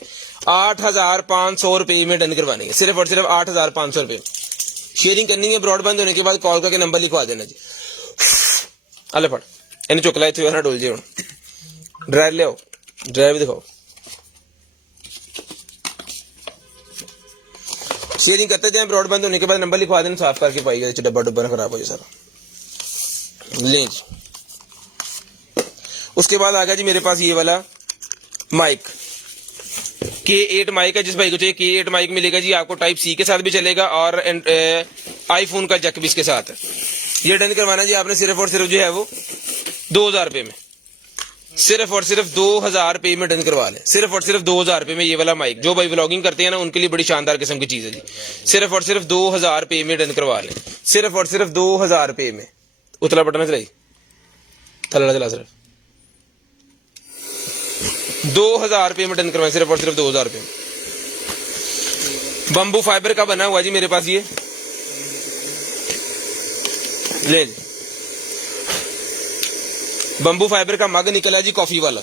8500 रुपए में डन करवानी है, सिर्फ और सिर्फ 8500 रुपए। शेयरिंग करनी है, ब्रॉडबैंड होने के बाद कॉल करके नंबर लिखवा देना जी। अले फट इन चुकला इतने ना डोल जी, हूँ ड्रायर ले आओ, ड्रायर भी दिखाओ। शेयरिंग करते जाए, ब्रॉडबैंड होने के बाद नंबर लिखवा देना, साफ करके पाइएगा, डब्बा डब्बा ना खराब हो जाए सारा। लेंज उसके बाद आ गया जी मेरे पास ये वाला माइक, K8 माइक है, जिस भाई को चाहिए K8 माइक मिलेगा जी आपको, टाइप C के साथ भी चलेगा और आईफोन का जैक भी इसके साथ है। ये डन करवाना जी आपने सिर्फ और सिर्फ जो है वो 2000 रुपए में, सिर्फ और सिर्फ 2000 रुपए में डन करवा लें, सिर्फ और सिर्फ 2000 रुपए में ये वाला माइक। जो भाई व्लॉगिंग करते हैं ना उनके लिए बड़ी शानदार किस्म की चीज है जी, सिर्फ और सिर्फ 2000 रुपए में डन करवा लें, सिर्फ और सिर्फ 2000 रुपए में। उतला बटन चलाई थला चला, सिर्फ 2000 रुपए में डन करवाएं, सिर्फ और सिर्फ 2000 रुपए में। बम्बू फाइबर का बना हुआ जी मेरे पास, ये ले जी, बम्बू फाइबर का मग निकला जी, कॉफी वाला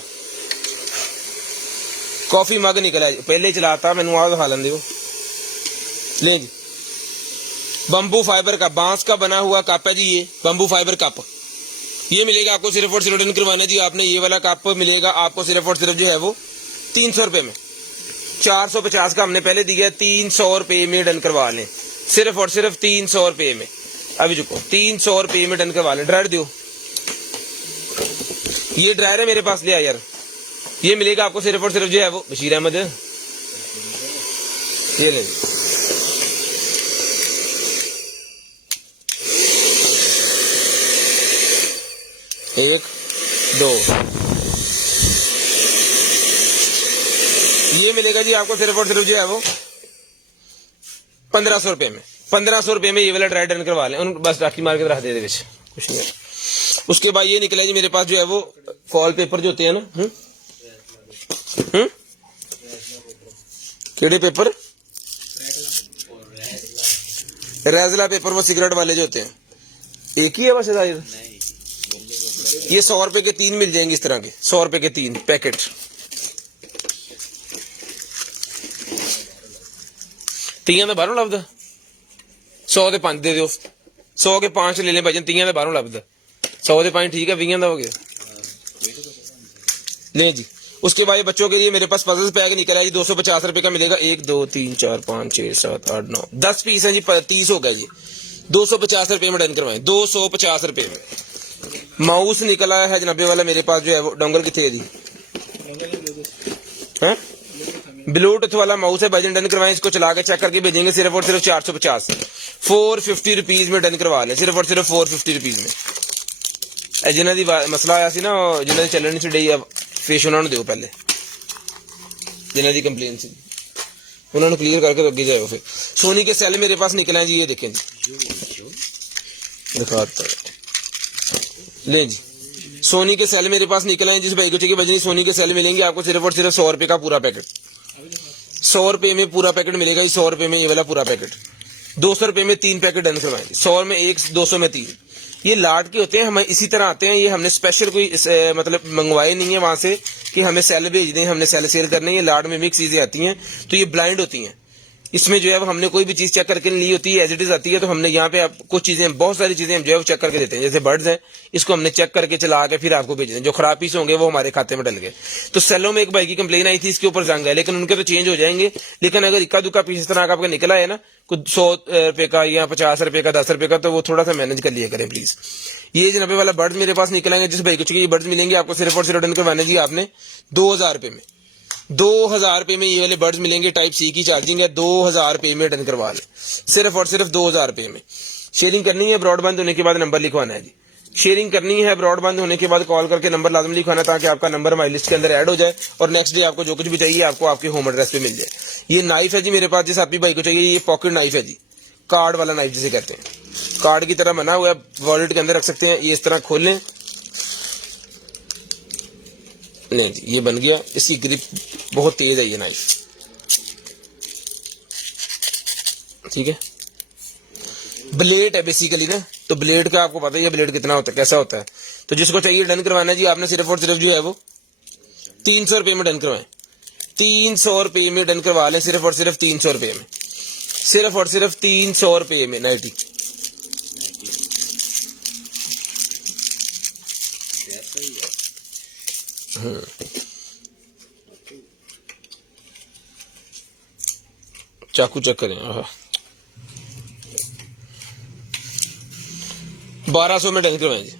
कॉफी मग निकला जी, पहले चलाता मैनू आ दिखा लेंगे। ले जी, बम्बू फाइबर का बांस का बना हुआ कप है जी, ये बम्बू फाइबर कप ये मिलेगा आपको सिर्फ और सिर्फ डन करवाना जी आपने। ये वाला कप मिलेगा आपको सिर्फ और सिर्फ जो है वो 300 रुपए में। 450 का हमने पहले दिया, 300 रुपए में डन करवा लें, सिर्फ और सिर्फ 300 रुपए में। अभी रुको, 300 रुपए में डन करवा लें। ड्रायर दो, ये ड्रायर है मेरे पास, ले आ यार। ये मिलेगा आपको सिर्फ और सिर्फ जो है वो बशीर अहमद, ये ले। एक दो, ये मिलेगा जी आपको सिर्फ और सिर्फ जो है वो 1500 रुपए में। 1500 रुपए में ये वाला ड्राई डन करवा लें, उन बस डाकी मार के रख दे कुछ नहीं है। उसके बाद ये निकला जी मेरे पास जो है वो फॉल पेपर जो होते हैं ना, केड़े पेपर, रेजला पेपर, वो सिगरेट वाले जो होते हैं। एक ही है बस शायद, ये 100 रुपए के 3 मिल जाएंगे इस तरह के, 100 रुपए के 3 पैकेट। तीन बाहरों लभदा, 100 के 5 दे दो, 100 के 5 ले लें भाईजान, तीन बाहरों लभदा, 100 के 5 ठीक है, 20 का हो गया ले जी। उसके बाद बच्चों के लिए मेरे पास पजल्स पैक निकला है जी, 250 रुपए का मिलेगा। 1 2 3 4 5 6 7 8 9 10 पीस है जी, 30 हो गया जी। 250 रुपए में डन करवाएं, 250 रुपए में। माउस निकला है जनाबे वाला मेरे पास जो है वो, डोंगल कितने है जी, है ब्लूटूथ वाला माउस है भाईजान, डन करवाएं। इसको चला के चेक करके भेजेंगे सिर्फ और सिर्फ 450, 450 रुपीज में डन करवा लें, सिर्फ और सिर्फ 450 रुपीज में। जिन्हों की मसला आया सी ना, जिन्होंने चलन नहीं सी अब फेश उन्होंने दो, पहले जिन्हों की कंप्लेन सी उन्होंने क्लियर करके अगे जाओ। फिर सोनी के सेल मेरे पास निकले हैं जी, ये देखें दिखाता ले जी, सोनी के सेल मेरे पास निकले हैं। जिस भाई को चाहिए बजनी सोनी के सेल मिलेंगे आपको सिर्फ और सिर्फ 100 रुपए का पूरा पैकेट, 100 रुपए में पूरा पैकेट मिलेगा। 100 रुपए में ये वाला पूरा पैकेट, 200 रुपए में 3 पैकेट डन करवाएंगे, 100 में 1, 200 में 3। ये लाट के होते हैं, हमें इसी तरह आते हैं। ये हमने स्पेशल कोई मतलब मंगवाए नहीं है वहां से कि हमें सेल भेज दें, हमने सेल सेल करने। ये लाट में मिक्स चीजें आती हैं, तो ये ब्लाइंड होती हैं। इसमें जो है हमने कोई भी चीज चेक करके नहीं ली होती है, एज इट इज आती है। तो हमने यहाँ पे कुछ चीजें, बहुत सारी चीजें हम जो है वो चेक करके देते हैं। जैसे बर्ड्स हैं, इसको हमने चेक करके चला के फिर आपको भेज दें। जो खराब पीस होंगे वो हमारे खाते में डल गए। तो सेलों में एक भाई की कंप्लेन आई थी, इसके ऊपर जंग है, लेकिन उनके तो चेंज हो जाएंगे। लेकिन अगर इक्का दुक्का पीस इस तरह का आपका निकला है ना, कुछ 100 रुपए का या 50 रुपए का, 10 रुपए का, तो वो थोड़ा सा मैनेज कर लिया करें प्लीज। ये जनाबे वाला बर्ड्स मेरे पास निकलेंगे, जिस भाई को चाहिए बर्ड्स मिलेंगे आपको सिर्फ और सिर्फ डन करवाने जी आपने 2000 रुपए में। 2000 रुपए में ये वाले बर्ड्स मिलेंगे। टाइप सी की चार्जिंग है, 2000 रुपए में डन करवा ले, सिर्फ और सिर्फ 2000 रुपए में। शेयरिंग करनी है, ब्रॉडबैंड होने के बाद नंबर लिखवाना है जी। शेयरिंग करनी है, ब्रॉडबैंड होने के बाद कॉल करके नंबर लाजम लिखवाना, ताकि आपका नंबर हमारी लिस्ट के अंदर ऐड हो जाए और नेक्स्ट डे आपको जो कुछ भी चाहिए आपको आपके होम एड्रेस पे मिल जाए। ये नाइफ है जी मेरे पास, जिस आपकी भाई को चाहिए, ये पॉकेट नाइफ है जी, कार्ड वाला नाइफ जिसे कहते हैं, कार्ड की तरह बना हुआ है, वॉलेट के अंदर रख सकते हैं। ये इस तरह खोल लें, नहीं जी ये बन गया। इसकी ग्रिप बहुत तेज है ये नाइफ, ठीक है। ब्लेड है बेसिकली ना, तो ब्लेड का आपको पता ही है ब्लेड कितना होता है, कैसा होता है। तो जिसको चाहिए डन करवाना है जी आपने सिर्फ और सिर्फ जो है वो 300 रुपए में डन करवाएं, 300 रुपए में डन करवा लें, सिर्फ और सिर्फ 300 रुपए में, सिर्फ और सिर्फ 300 रुपए में नाइटी। चाकू चेक करें, 1200 में डन करवाएं जी,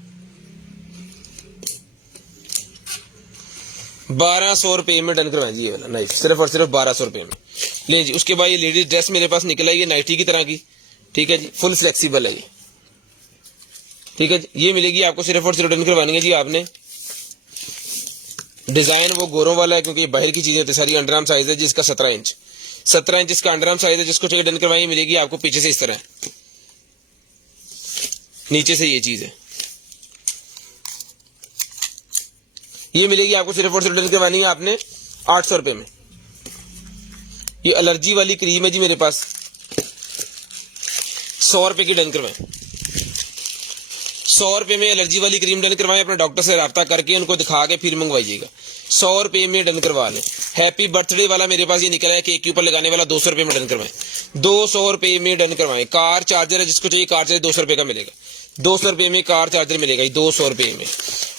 1200 रुपए में डन करवाएं जी ये वाला नाइफ, सिर्फ और सिर्फ 1200 रुपए में ले जी। उसके बाद ये लेडीज ड्रेस मेरे पास निकला है, ये नाइटी की तरह की, ठीक है जी, फुल फ्लेक्सिबल है ये, ठीक है जी। ये मिलेगी आपको सिर्फ और सिर्फ डन करवानी है जी आपने। डिजाइन वो गोरों वाला है, क्योंकि ये बाहर की चीजें होती सारी। अंडरआर्म साइज है जिसका 17 इंच, 17 इंच इसका अंडरआर्म साइज है। जिसको चाहिए डन करवाइए मिलेगी आपको पीछे से इस तरह, नीचे से ये चीज है, ये मिलेगी आपको सिर्फ और सिर्फ डन करवानी है आपने 800 रुपए में। ये एलर्जी वाली क्रीम है जी मेरे पास, 100 रुपए की डन करवाएं, 100 रुपए में एलर्जी वाली क्रीम डन करवाएं। अपने डॉक्टर से रब्ता करके उनको दिखा के फिर मंगवाइएगा, 100 रुपए में डन करवा लें। हैप्पी बर्थडे वाला मेरे पास ये निकला है, केक के ऊपर लगाने वाला, 200 रुपए में डन करवाएं, 200 रुपए में डन करवाएं। कार चार्जर है, जिसको चाहिए कार चार्जर 200 रुपए का मिलेगा, ₹200 में कार चार्जर मिलेगा जी, ₹200 में।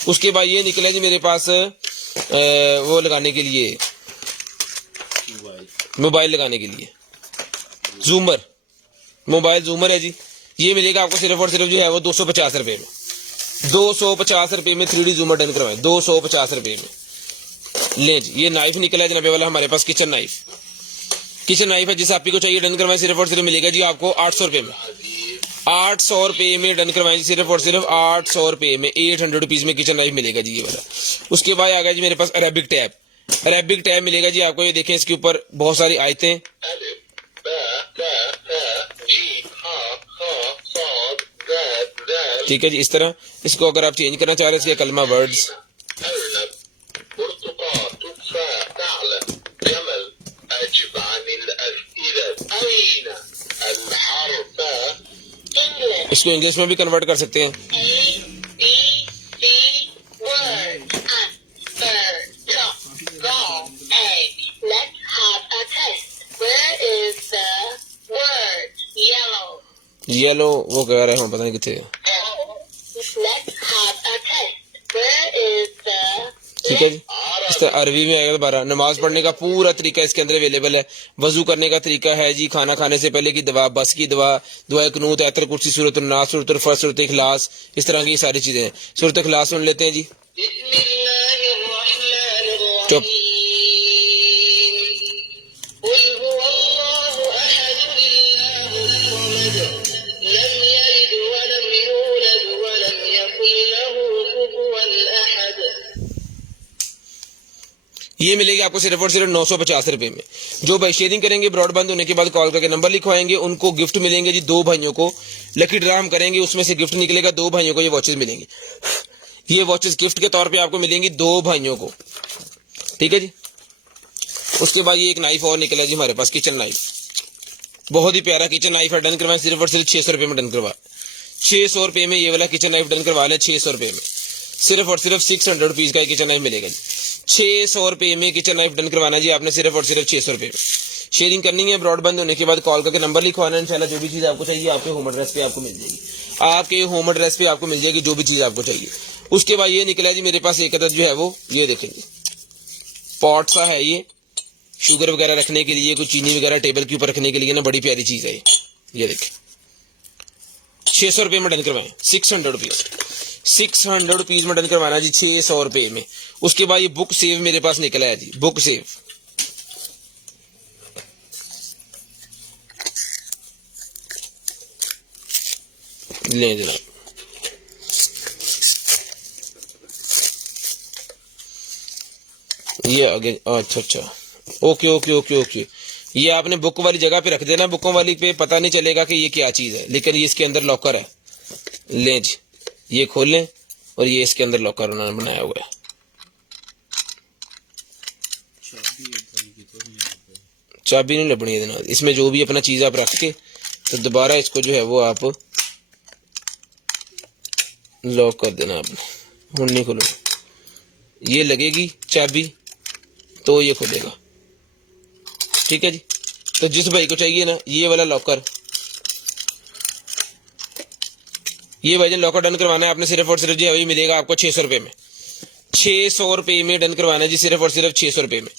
उसके बाद ये निकला जी मेरे पास वो लगाने के लिए, मोबाइल लगाने के लिए जूमर, मोबाइल जूमर है जी। ये मिलेगा आपको सिर्फ और सिर्फ जो है वो ₹250 में। ₹250 में 3D जूमर डन करवाएं, ₹250 में। ले जी, ये नाइफ निकला है जनाबे वाला हमारे पास, किचन नाइफ, किचन नाइफ है। जिस आप को चाहिए डन करवाएं, सिर्फ और सिर्फ मिलेगा जी आपको ₹800 में। ₹800 में डन करवाएं, सिर्फ और सिर्फ ₹800 में। ₹800 में किचन नाइफ मिलेगा जी ये वाला। उसके बाद आ गया जी मेरे पास अरेबिक टैब, अरेबिक टैब मिलेगा जी आपको। ये देखें, इसके ऊपर बहुत सारी आयतें, ठीक है जी। इस तरह इसको अगर आप चेंज करना चाह रहे हैं, इसके कलमा वर्ड्स, इसको इंग्लिश में भी कन्वर्ट कर सकते हैं। येलो वो कह रहे हैं, पता नहीं कितने, ठीक है जी। इस तरह अरबी में आएगा दोबारा। नमाज पढ़ने का पूरा तरीका इसके अंदर अवेलेबल है। वजू करने का तरीका है जी, खाना खाने से पहले की दवा, बस की दवा, दुआ कुनूत, आयतुल कुर्सी, सूरत नास, सूरत फर्ज, सूरत इखलास, इस तरह की सारी चीजें हैं। सूरत इखलास सुन लेते हैं जी। चुप। ये मिलेगी आपको सिर्फ और सिर्फ ₹950 में। जो भाई शेयरिंग करेंगे ब्रॉडबैंड होने के बाद कॉल करके नंबर लिखवाएंगे, उनको गिफ्ट मिलेंगे जी। 2 भाइयों को लकी ड्रा हम करेंगे, उसमें से गिफ्ट निकलेगा। 2 भाइयों को ये वॉचेस मिलेंगी। ये वॉचेस गिफ्ट के तौर पे आपको मिलेंगी 2 भाइयों को, ठीक है जी। उसके बाद ये एक नाइफ और निकला जी हमारे पास, किचन नाइफ, बहुत ही प्यारा किचन नाइफ है। डन करवाएं, सिर्फ और सिर्फ ₹600 में डन करवा, ₹600 में ये वाला किचन नाइफ डन करवा लें। ₹600 में सिर्फ और सिर्फ ₹600 का किचन नाइफ मिलेगा जी। ₹600 में किचन नाइफ डन करवाना जी आपने, सिर्फ और सिर्फ ₹600 में। शेयरिंग करनी है, ब्रॉडबैंड होने के बाद कॉल करके नंबर लिखवाना है। इंशाल्लाह जो भी चीज आपको चाहिए आपके होम एड्रेस पे आपको मिल जाएगी, आपके होम एड्रेस पे आपको मिल जाएगी जो भी चीज आपको चाहिए। उसके बाद ये निकला जी मेरे पास एक अदद जो है वो, ये देखेंगे पॉट सा है, ये शुगर वगैरह रखने के लिए, कुछ चीनी वगैरह टेबल के ऊपर रखने के लिए ना, बड़ी प्यारी चीज है ये देखें। ₹600 में डन करवाएं, ₹600 में डन करवाना जी, ₹600 में। उसके बाद ये बुक सेव मेरे पास निकला है जी, बुक सेव, लें जनाब। ये आगे, अच्छा, ओके ओके ओके ओके। ये आपने बुक वाली जगह पे रख देना, बुकों वाली पे पता नहीं चलेगा कि ये क्या चीज है, लेकिन ये इसके अंदर लॉकर है। लें जी, ये खोल लें और ये इसके अंदर लॉकर उन्होंने बनाया हुआ है। चाबी नहीं लबनी है जनाब, इसमें जो भी अपना चीज आप रख के तो दोबारा इसको जो है वो आप लॉक कर देना आपने। हुन नहीं खोलो, ये लगेगी चाबी तो ये खुलेगा, ठीक है जी। तो जिस भाई को चाहिए ना ये वाला लॉकर, ये भाईजान लॉकर डन करवाना है आपने, सिर्फ और सिर्फ जी अभी मिलेगा आपको ₹600 में। ₹600 में डन करवाना है जी, सिर्फ और सिर्फ ₹600 में।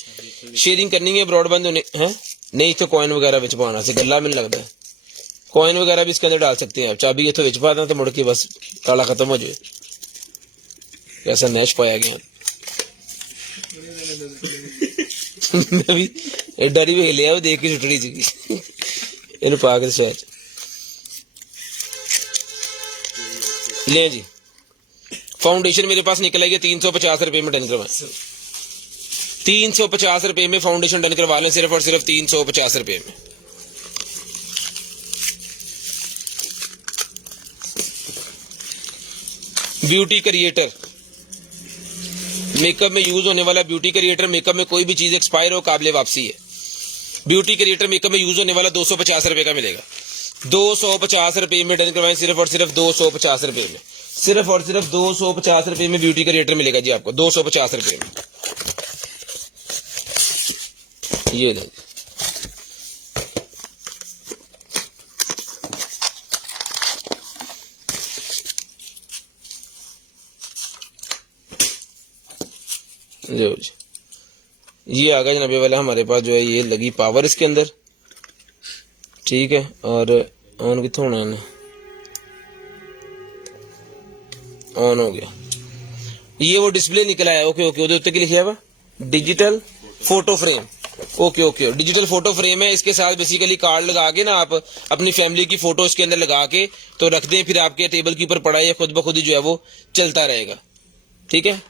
शेयरिंग करनी है ब्रॉडबैंड होने हैं, नहीं तो कॉइन वगैरह बिच पाना से गला में लगता है, कॉइन वगैरह भी इसके अंदर डाल सकते हैं आप। चाबी इतो बिच पा दें तो मुड़ के बस काला खत्म हो जाए। कैसा नैश पाया गया भी एडा भी हिलिया वो देख के छुटनी चाहिए इन पा के शहर ले जी। फाउंडेशन मेरे पास निकल आई है ₹350 में डन करवा, ₹350 में फाउंडेशन डन करवा लें, सिर्फ और सिर्फ ₹350 में। ब्यूटी क्रिएटर, मेकअप में यूज होने वाला ब्यूटी क्रिएटर, मेकअप में कोई भी चीज एक्सपायर हो काबिले वापसी है। ब्यूटी क्रिएटर मेकअप में यूज होने वाला ₹250 का मिलेगा, ₹250 में डन करवाएं, सिर्फ और सिर्फ ₹250 में, सिर्फ और सिर्फ ₹250 में ब्यूटी क्रिएटर मिलेगा जी आपको, ₹250 में। ये ले जो जी, ये आ गया जनाब वाला हमारे पास जो है ये लगी पावर इसके अंदर, ठीक है। और ऑन कितना होना है, ऑन हो गया। ये वो डिस्प्ले निकला है, ओके ओके, उत्ते की लिखा हुआ digital photo frame, okay okay, digital photo frame है। इसके साथ बेसिकली कार्ड लगा के ना आप अपनी फैमिली की फोटो इसके अंदर लगा के तो रख दें, फिर आपके टेबल के ऊपर पड़ा है खुद ब खुद ही जो है वो चलता रहेगा, ठीक है।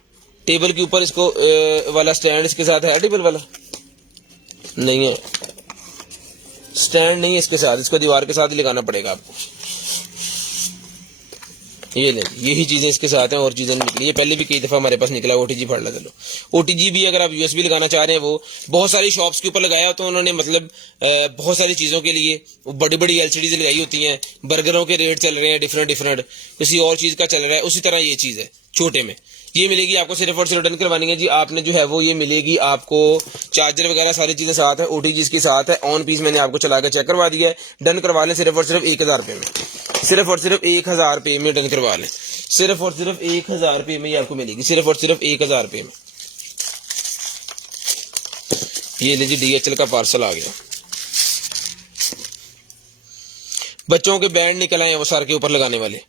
टेबल के ऊपर इसको वाला स्टैंड इसके साथ है, टेबल वाला नहीं है, स्टैंड नहीं है इसके साथ, इसको दीवार के साथ ही लगाना पड़ेगा आपको। ये ले, यही चीजें इसके साथ हैं, और चीजें निकली है, पहले भी कई दफा हमारे पास निकला ओटीजी फाड़ ला। चलो ओटीजी भी अगर आप यूएसबी लगाना चाह रहे हैं, वो बहुत सारी शॉप्स के ऊपर लगाया तो उन्होंने मतलब बहुत सारी चीजों के लिए बड़ी बड़ी एलसीडीज लगाई होती हैं। बर्गरों के रेट चल रहे हैं डिफरेंट डिफरेंट, किसी और चीज का चल रहा है, उसी तरह ये चीज है छोटे में। ये मिलेगी आपको सिर्फ और सिर्फ डन करवानी है जी आपने जो है वो, ये मिलेगी आपको चार्जर वगैरह सारी चीजें साथ है, ओटीजी इसके साथ है। ऑन पीस मैंने आपको चला के चेक करवा दिया है। डन करवा लें सिर्फ और सिर्फ 1000 रुपये में, सिर्फ और सिर्फ 1000 रुपये में डन करवा लें, सिर्फ और सिर्फ 1000 रुपये में ये आपको मिलेगी, सिर्फ और सिर्फ 1000 रुपये में। ये लीजिए डीएचएल का पार्सल आ गया। बच्चों के बैंड निकल आए हैं वो सर के ऊपर लगाने वाले,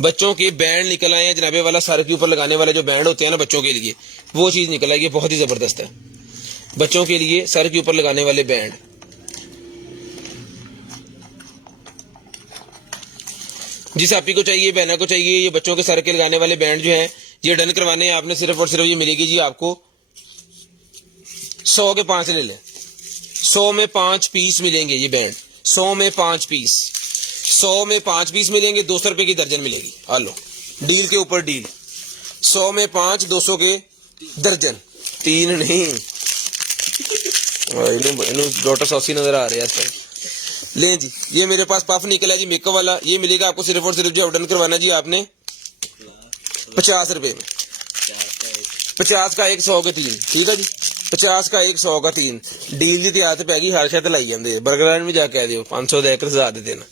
बच्चों के बैंड निकल आए हैं जनाबे वाला, सर के ऊपर लगाने वाले जो बैंड होते हैं ना बच्चों के लिए, वो चीज निकल आई है, बहुत ही जबरदस्त है। बच्चों के लिए सर के ऊपर लगाने वाले बैंड, जिस आपी को चाहिए, बहना को चाहिए, ये बच्चों के सर के लगाने वाले बैंड जो हैं ये डन करवाने हैं आपने सिर्फ और सिर्फ, ये मिलेगी जी आपको 100 के 5 ले लें, 100 में 5 पीस मिलेंगे ये बैंड, 100 में 5 पीस, 100 में 5 पीस मिलेंगे, 200 रुपए की दर्जन मिलेगी। हालो डील के ऊपर डील, 100 में 5, 200 के दर्जन, 3 नहीं। डॉक्टर सॉसी नजर आ रहे हैं। ले जी, ये मेरे पास पफ निकला जी मेकअप वाला, ये मिलेगा आपको सिर्फ और सिर्फ जो डन करवाना जी आपने 50 रुपए में, 50 का 1, 100 के 3, ठीक है जी, 50 का 1, 100 का 3। डील दी तैयार पै गई, हर शायद लाई जाते बर्गर में जाके कह दियो 500 दे 1000 दे देना।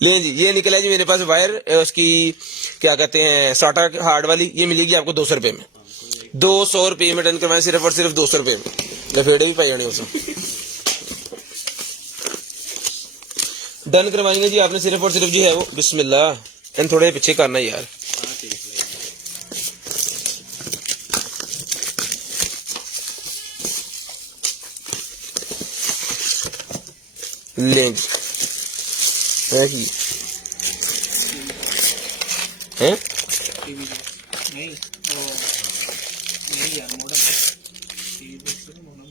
ले जी, ये निकला जी मेरे पास वायर, उसकी क्या कहते हैं साटा हार्ड वाली, ये मिलेगी आपको 200 रुपए में, 200 रुपये में डन करवाएं, सिर्फ और सिर्फ 200 रुपये में। लफेड़े भी पाई जाने उसमें डन करवाएंगे जी आपने सिर्फ और सिर्फ जो है वो, बिस्मिल्लाह इन थोड़े पीछे करना यार, लेंगे हैं टीवी नहीं, वो नहीं यार, मॉडल टीवी बॉक्स है, मॉडल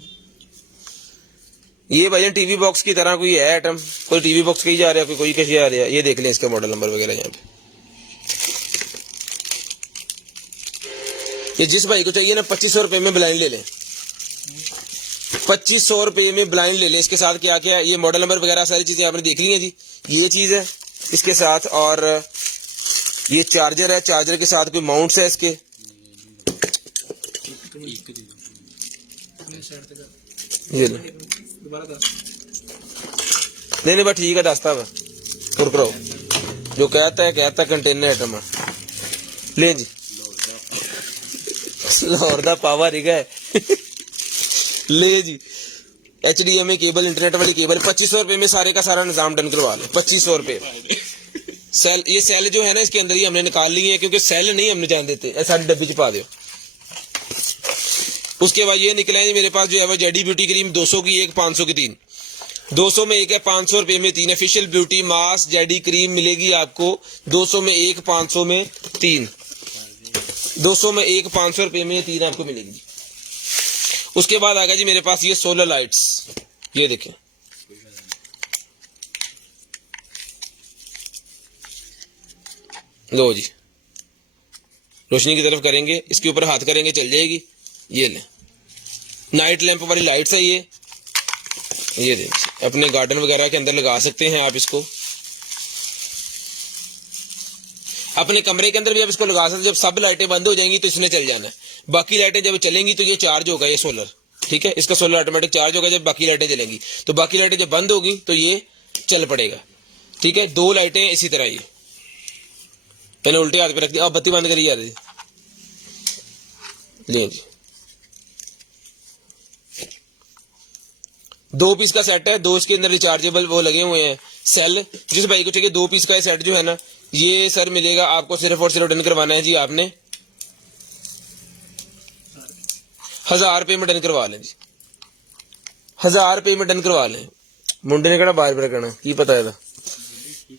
ये भाई टीवी बॉक्स की तरह कोई है आइटम, कोई टीवी बॉक्स कहीं जा रहा है, कोई कैसे आ रहा है, ये देख लें इसका मॉडल नंबर वगैरह यहाँ पे। ये जिस भाई को चाहिए ना 2500 रुपए में ब्लाइंड ले लें, 2500 रुपए में ब्लाइंड ले लें। इसके साथ क्या क्या है, ये मॉडल नंबर वगैरह सारी चीजें आपने देख ली हैं जी, ये चीज है इसके साथ, और ये चार्जर है, चार्जर के साथ कोई माउंट्स है इसके, ये ले दोबारा दस नहीं बस ठीक है, दसता वा और करो जो कहता है कंटेनर आइटम है। ले जी लाहौर दा पावर ही है। ले जी HDMI केबल, इंटरनेट वाली केबल, 2500 रुपए में सारे का सारा निजाम डन करवा लो, 2500 रुपए। सेल, ये सेल जो है ना इसके अंदर ही हमने निकाल ली है, क्योंकि सेल नहीं हमने जान देते, ऐसा डब्बी च पा दो। उसके बाद ये निकला है मेरे पास जो है वो जेडी ब्यूटी क्रीम, 200 की 1, 500 की 3, 200 में 1 है, 500 रुपए में 3। Official beauty mask JD cream मिलेगी आपको 200 में 1, 500 में 3, 200 में 1, 500 रुपए में 3 आपको मिलेगी। उसके बाद आ गया जी मेरे पास ये सोलर लाइट्स, ये देखें लो जी, रोशनी की तरफ करेंगे, इसके ऊपर हाथ करेंगे चल जाएगी। ये ले नाइट लैंप वाली लाइट्स है ये देखिए, अपने गार्डन वगैरह के अंदर लगा सकते हैं आप इसको, अपने कमरे के अंदर भी आप इसको लगा सकते हैं। जब सब लाइटें बंद हो जाएंगी तो इसने चल जाना है, बाकी लाइटें जब चलेंगी तो ये चार्ज होगा, ये सोलर, ठीक है, इसका सोलर ऑटोमेटिक चार्ज होगा। जब बाकी लाइटें चलेंगी तो बाकी लाइटें जब बंद होगी तो ये चल पड़ेगा, ठीक है। 2 लाइटें इसी तरह, ये मैंने उल्टे हाथ पे रख दिया। अब बत्ती बंद करिए यार जी। ले जी, 2 पीस का सेट है, 2 इसके अंदर रिचार्जेबल वो लगे हुए हैं सेल। जिस भाई को चाहिए 2 पीस का ये सेट जो है ना, ये सर मिलेगा आपको सिर्फ और सिर्फ डन करवाना है जी आपने 1000 रुपये में डन करवा लें जी, 1000 रुपये में डन करवा लें। मुंडे ने कहना बार बार कहना की पता है था।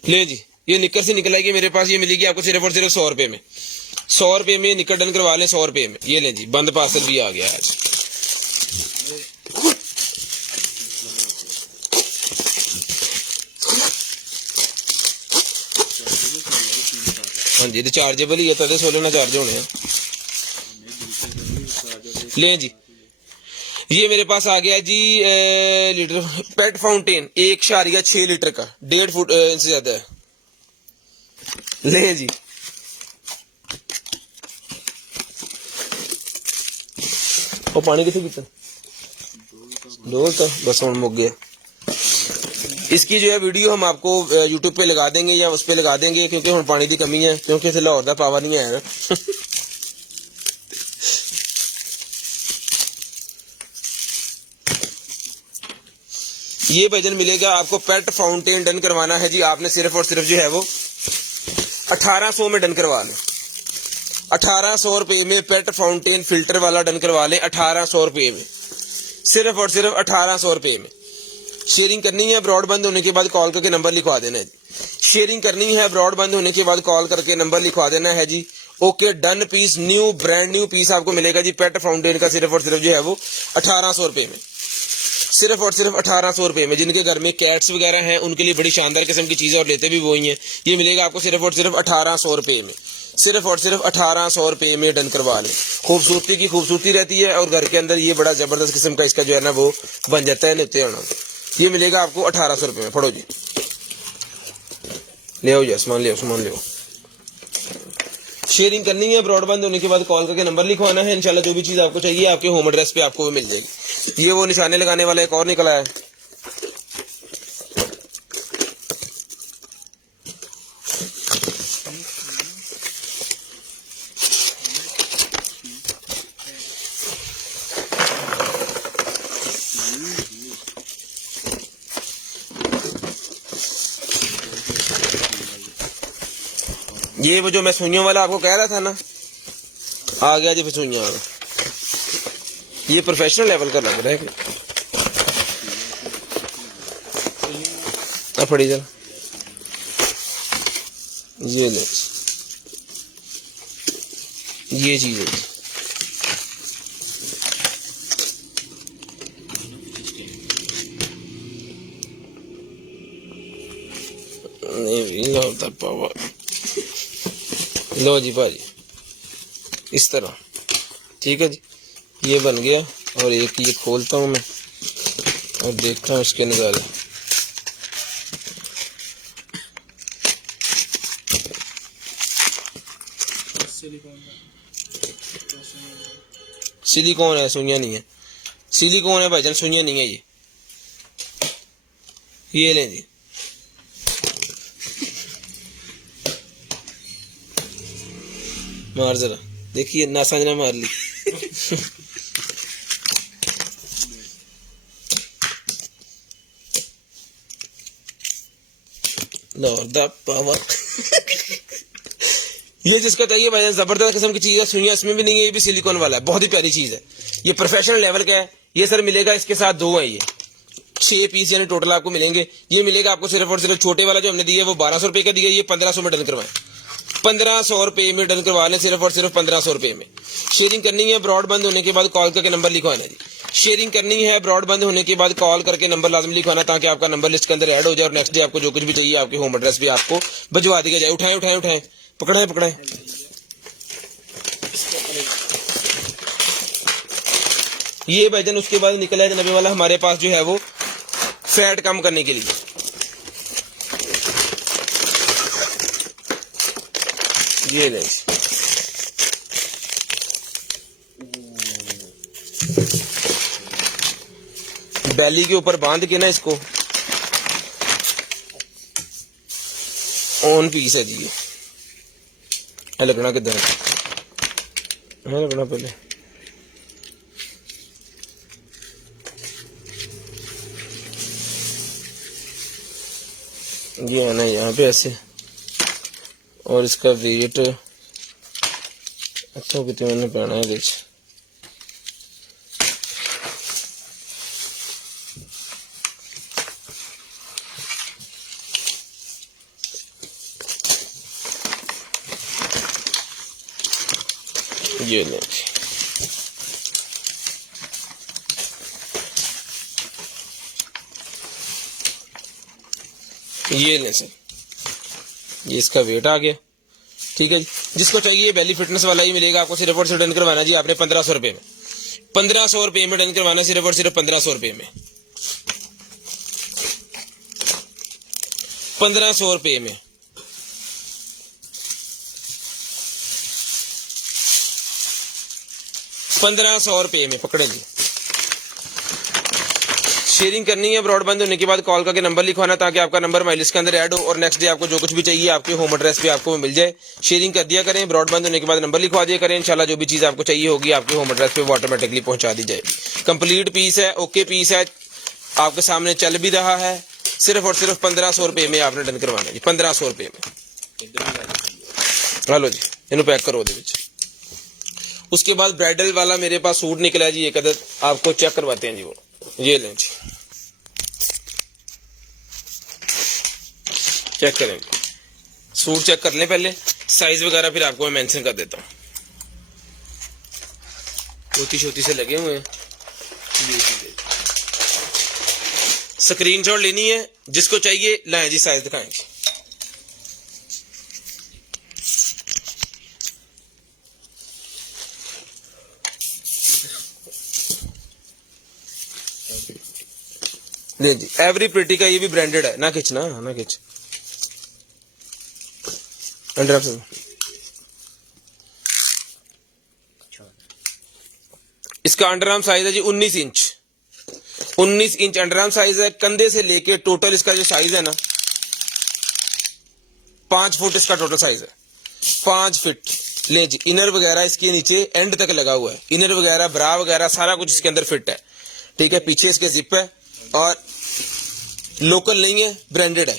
ले जी, ये निकर से निकल आएगी मेरे पास, ये मिलेगी आपको सिर्फ और सिर्फ 100 रुपये में। 100 रुपये में निकर डन करवा लें, 100 रुपये में। ये लें जी, बंद पार्सल भी आ गया आज। हाँ जी, रिचार्जेबल ही है, तदे 16 ना चार्ज होने हैं। लें जी, ये मेरे पास आ गया जी लीटर पेट फाउंटेन 1.6 लीटर का, 1.5 फुट से ज्यादा है। ले जी, वो पानी कितने पीता दो तो बस हम मुक गया। इसकी जो है वीडियो हम आपको YouTube पे लगा देंगे या उस पे लगा देंगे, क्योंकि हम पानी की कमी है, क्योंकि इसे लाहौर का पावर नहीं आया ना। ये भजन मिलेगा आपको, पेट फाउंटेन डन करवाना है जी आपने सिर्फ और सिर्फ जो है वो 1800 में डन करवा लें। 1800 रुपये में पेट फाउंटेन फिल्टर वाला डन करवा लें, 1800 रुपये में, सिर्फ और सिर्फ 1800 रुपये में। शेयरिंग करनी है, ब्रॉड बंद होने के बाद कॉल करके नंबर लिखवा देना है जी। शेयरिंग करनी है, ब्रॉड बंद होने के बाद कॉल करके नंबर लिखवा देना है जी। Okay done. Piece new, brand new piece आपको मिलेगा जी पेट फाउंटेन का, सिर्फ और सिर्फ जो है वो 1800 रुपये में, सिर्फ और सिर्फ 1800 रुपये में। जिनके घर में कैट्स वगैरह हैं उनके लिए बड़ी शानदार किस्म की चीज़ें और लेते भी वही हैं। ये मिलेगा आपको सिर्फ और सिर्फ 1800 रुपये में, सिर्फ और सिर्फ 1800 रुपये में डन करवा लें। खूबसूरती की खूबसूरती रहती है और घर के अंदर ये बड़ा जबरदस्त किस्म का इसका जो है ना वो बन जाता है नित्य होना। ये मिलेगा आपको 1800 रुपये में। फड़ो जी, ले आओ जी, सामान ले आओ, सामान ले आओ। शेयरिंग करनी है, ब्रॉडबैंड होने के बाद कॉल करके नंबर लिखवाना है। इंशाल्लाह जो भी चीज़ आपको चाहिए आपके होम एड्रेस पे आपको वो मिल जाएगी। ये वो निशाने लगाने वाला एक और निकला है, ये वो जो मैं सुइयों वाला आपको कह रहा था ना, आ गया जी सुइयां वाला। ये प्रोफेशनल लेवल का लग रहा है। फड़ी जरा, ये ले, ये चीज है। नहीं होता पावर। लो जी भाजी, इस तरह ठीक है जी, ये बन गया। और एक ये खोलता हूँ मैं और देखता हूँ इसके नज़ारे। सिलिकॉन है, सुइयां नहीं है। सिलिकॉन है भाईजान, सुइयां नहीं है। ये लें जी, मार जरा, देखिए ना समझना मार ली। Lord the power. ये जिसका चाहिए भाई जबरदस्त किस्म की चीज है, सुइयां इसमें भी नहीं है, ये भी सिलिकॉन वाला है, बहुत ही प्यारी चीज है। ये प्रोफेशनल लेवल का है। ये सर मिलेगा, इसके साथ 2 है, ये 6 पीस यानी टोटल आपको मिलेंगे। ये मिलेगा आपको सिर्फ और सिर्फ, छोटे वाला जो हमने दिया वो 1200 रुपये का दिया, ये 1500 में डन करवाएं। 1500 रुपये में डन करवा लें, सिर्फ और सिर्फ 1500 रुपये में। शेयरिंग करनी है, ब्रॉड बंद होने के बाद कॉल करके नंबर लिखवाना है जी। शेयरिंग करनी है, ब्रॉड बंद होने के बाद कॉल करके नंबर लाजमी लिखवाना, ताकि आपका नंबर लिस्ट के अंदर ऐड हो जाए और नेक्स्ट डे आपको जो कुछ भी चाहिए आपके होम एड्रेस पे आपको भिजवा दिया जाए। उठाएं उठाएं उठाएं, पकड़ाएं पकड़ाएं। ये भाईजान उसके बाद निकला है जनाबे वाला हमारे पास जो है वो फैट कम करने के लिए। ये ले, बैली के ऊपर बांध के ना इसको, ऑन पीस है जी। है लगना किधर है लगना पहले ये है ना यहाँ पे ऐसे और इसका वेट अच्छा कितने मैंने पहना है देख ये ले ये लें सर ये इसका वेट आ गया ठीक है जी। जिसको चाहिए बेली फिटनेस वाला ही मिलेगा आपको सिर्फ और सिर्फ डन करवाना जी आपने 1500 रुपये में 1500 रुपये में डन करवाना सिर्फ और सिर्फ 1500 रुपये में 1500 रुपये में 1500 रुपये में पकड़े जी। शेयरिंग करनी है ब्रॉडबैंड होने के बाद कॉल करके नंबर लिखवाना ताकि आपका नंबर माई लिस्ट के अंदर ऐड हो और नेक्स्ट डे आपको जो कुछ भी चाहिए आपके होम एड्रेस पे आपको मिल जाए। शेयरिंग कर दिया करें ब्रॉडबैंड होने के बाद नंबर लिखवा दिया करें इंशाल्लाह जो भी चीज़ आपको चाहिए होगी आपके होम एड्रेस पे वो ऑटोमेटिकली पहुंचा दी जाएगी। कंप्लीट पीस है ओके पीस है आपके सामने चल भी रहा है सिर्फ और सिर्फ 1500 रुपये में आपने डन करवाना है जी 1500 रुपये में। हेलो जी इन्हों पैक करो उसके बाद ब्राइडल वाला मेरे पास सूट निकला है जी एक अदद आपको चेक करवाते हैं जी वो ये लें जी चेक करें सूट चेक कर लें पहले साइज वगैरह फिर आपको मैं मेंशन कर देता हूँ छोटी छोटी से लगे हुए हैं स्क्रीनशॉट लेनी है जिसको चाहिए लाएं जी साइज दिखाएंगे ले जी एवरी प्रिटी का ये भी ब्रांडेड है ना खिंचना ना खिंच अंडर इसका अंडरआर्म साइज है जी 19 इंच 19 इंच अंडरआर्म साइज है कंधे से लेके टोटल इसका जो साइज है ना 5 फुट इसका टोटल साइज है 5 फीट ले जी। इनर वगैरह इसके नीचे एंड तक लगा हुआ है इनर वगैरह ब्रा वगैरह सारा कुछ इसके अंदर फिट है ठीक है। पीछे इसके जिप है और लोकल नहीं है ब्रांडेड है।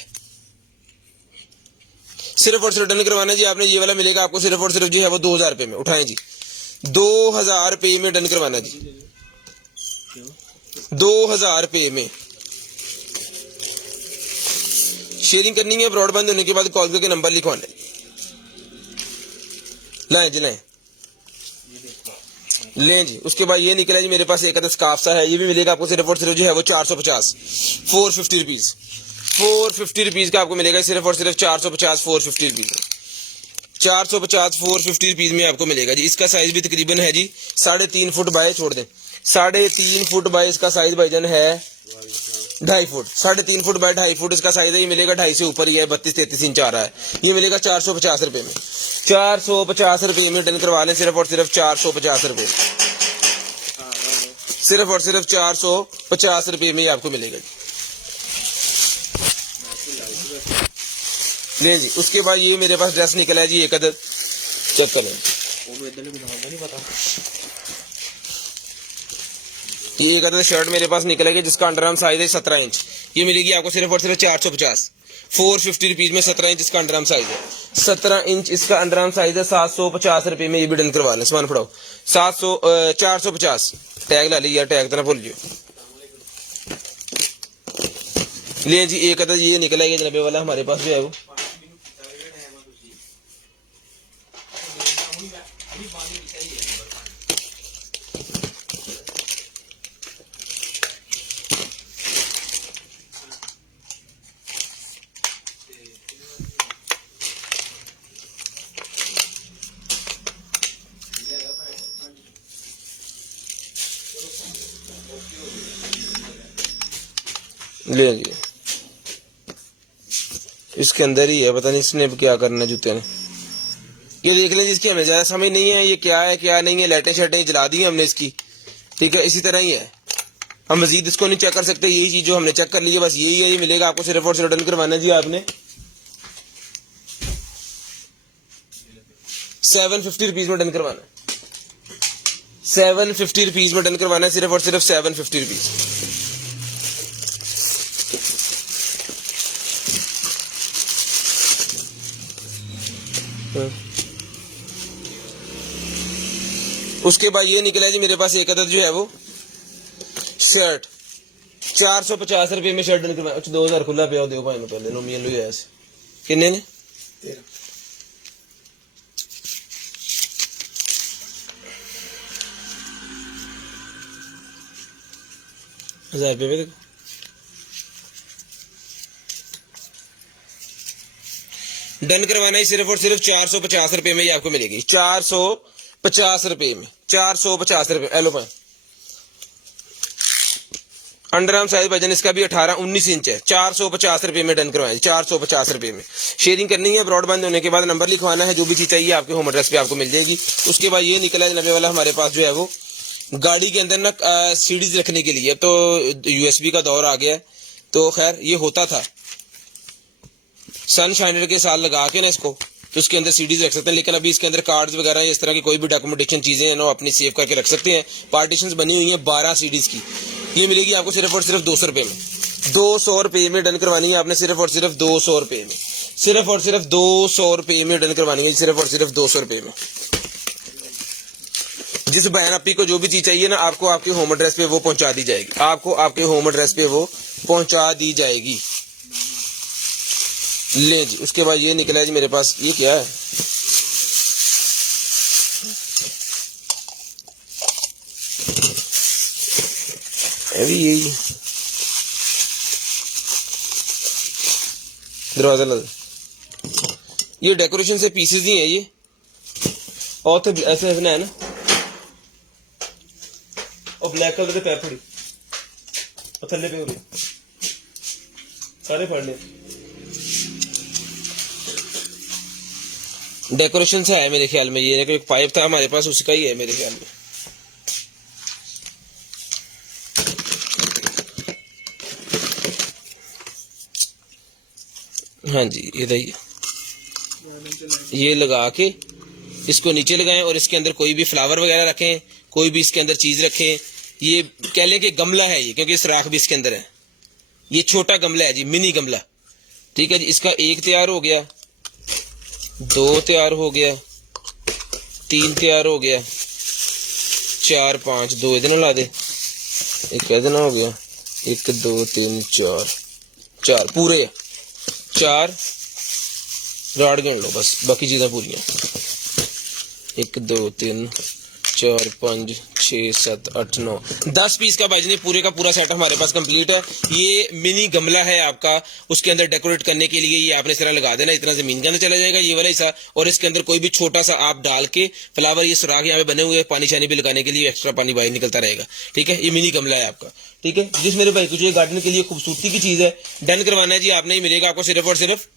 सिर्फ और सिर्फ डन करवाना जी आपने ये वाला मिलेगा आपको सिर्फ और सिर्फ जो है वो 2000 रुपये में उठाएं जी 2000 रुपये में डन करवाना जी 2000 रुपये में। शेयरिंग करनी है ब्रॉडबैंड होने के बाद कॉल करके नंबर लिखवाना लाएं जी लाएं लें जी। उसके बाद ये निकला जी मेरे पास एक स्कार्फ सा है ये भी मिलेगा आपको सिर्फ और सिर्फ जो है वो 450 450 रुपीज 450 रुपीज का आपको मिलेगा सिर्फ और सिर्फ 450 450 रुपीज 450 450 रुपीज में आपको मिलेगा जी। इसका साइज भी तकरीबन है जी 3.5 फुट बाय छोड़ दें 3.5 फुट बाय इसका साइज भाईजान है 2.5 फुट 3.5 फुट बाय 2.5 फुट इसका साइज है ये मिलेगा 2.5 से ऊपर ही है 32-33 इंच आ रहा है ये मिलेगा 450 रुपये में 450 रुपये में डन करवा लें सिर्फ और सिर्फ 450 रुपये सिर्फ और सिर्फ 450 रुपये में आपको मिलेगा ले जी। उसके बाद ये मेरे पास ड्रेस निकला है जी एक अदद चेक करें ये एक अदद शर्ट मेरे पास निकला है जिसका अंडरआर्म साइज है 17 इंच ये मिलेगी आपको सिर्फ और सिर्फ 450 450 रुपीज में 17 इंच इसका अंडरआर्म साइज है 17 इंच इसका अंडरआर्म साइज है 750 रुपये में ये भी डन करवा लें सामान फड़ाओ 450 टैग ला ली यार टैग तो ना भूल जियो ले जी। एक अदद ये निकला है जनाबे वाला हमारे पास जो है वो ले जी इसके अंदर ही है पता नहीं इसने क्या करना है जूते ने ये देख लें जिसकी हमें ज्यादा समझ नहीं है ये क्या है क्या नहीं है लाइटें शर्टें जला दी हमने इसकी ठीक है इसी तरह ही है हम मजीद इसको नहीं चेक कर सकते यही चीज जो हमने चेक कर ली है बस यही है ये मिलेगा आपको सिर्फ और सिर्फ डन करवाना जी आपने 750 रुपीज में डन करवाना है, 750 रुपीज में डन करवाना है, सिर्फ और सिर्फ 750 रुपीज। उसके बाद ये निकला जी मेरे पास एक अदद जो है वो शर्ट 450 रुपए में शर्ट डन करवाया। 2000 खुला पे दो भाई में पहले नो मिल लो ऐसे किन्ने ने 1000 रुपये में डन करवाना है, सिर्फ और सिर्फ 450 रुपए में ये आपको मिलेगी, 450 रुपए में, 450 रुपए। एलो भाई अंडर आर्म साइज वजन इसका भी 18-19 इंच है, 450 रुपए में डन करवाएं, 450 रुपए में। शेयरिंग करनी है, ब्रॉडबैंड होने के बाद नंबर लिखवाना है, जो भी चीज चाहिए आपके होम एड्रेस पे आपको मिल जाएगी। उसके बाद ये निकला जनाबे वाला हमारे पास जो है वो गाड़ी के अंदर ना सीडीज रखने के लिए, तो यूएसबी का दौर आ गया है, तो खैर ये होता था सनशाइनर के साथ लगा के ना इसको, तो उसके अंदर सीडीज रख सकते हैं, लेकिन अभी इसके अंदर कार्ड्स वगैरह इस तरह की कोई भी डॉक्यूमेंटेशन चीजें हैं ना अपनी सेव करके रख सकते हैं। पार्टीशंस बनी हुई हैं 12 सीडीज की, ये मिलेगी आपको सिर्फ और सिर्फ 200 रुपए में, 200 रुपए में डन करवानी है आपने, सिर्फ और सिर्फ 200 रुपए में, सिर्फ और सिर्फ 200 रुपए में डन करवानी है, सिर्फ और सिर्फ 200 रुपए में। जिस बहन अपी को जो भी चीज चाहिए ना आपको आपके होम एड्रेस पे वो पहुंचा दी जाएगी, आपको आपके होम एड्रेस पे वो पहुंचा दी जाएगी। ले जी, उसके बाद ये निकला है जी मेरे पास, ये क्या है, अभी यही दरवाजा लगा, ये डेकोरेशन से पीसेस ही है ये, और तो ऐसे ऐसे है ना, और ब्लैक कलर के पैर थोड़ी और थल्ले पे हो रही सारे फाड़ ले, डेकोरेशन से है मेरे ख्याल में, ये एक पाइप था हमारे पास उसका ही है मेरे ख्याल में। हाँ जी ये रही, ये लगा के इसको नीचे लगाएं और इसके अंदर कोई भी फ्लावर वगैरह रखें, कोई भी इसके अंदर चीज रखें, ये कह लें कि गमला है ये, क्योंकि सुराख भी इसके अंदर है, ये छोटा गमला है जी, मिनी गमला, ठीक है जी। इसका एक तैयार हो गया, 2 तैयार हो गया, 3 तैयार हो गया, 4 5, 2 इधर ला दे, एक इधर हो गया, 1 2 3 4 पूरे 4 राड गिन लो बस, बाकी चीजें पूरी हैं, 1 2 3 4 5 6 7 8 9 10 पीस का भाईजान पूरे का पूरा सेट हमारे पास कंप्लीट है। ये मिनी गमला है आपका, उसके अंदर डेकोरेट करने के लिए ये आपने इस तरह लगा देना, इतना जमीन के अंदर चला जाएगा ये वाला हिस्सा, और इसके अंदर कोई भी छोटा सा आप डाल के फ्लावर, ये सुराख यहाँ पे बने हुए पानी शानी भी लगाने के लिए, एक्स्ट्रा पानी बाहर निकलता रहेगा, ठीक है। ये मिनी गमला है आपका, ठीक है। जिस मेरे भाई को जो गार्डन के लिए खूबसूरती की चीज है डन करवाना है जी आपने, ही मिलेगा आपको सिर्फ और सिर्फ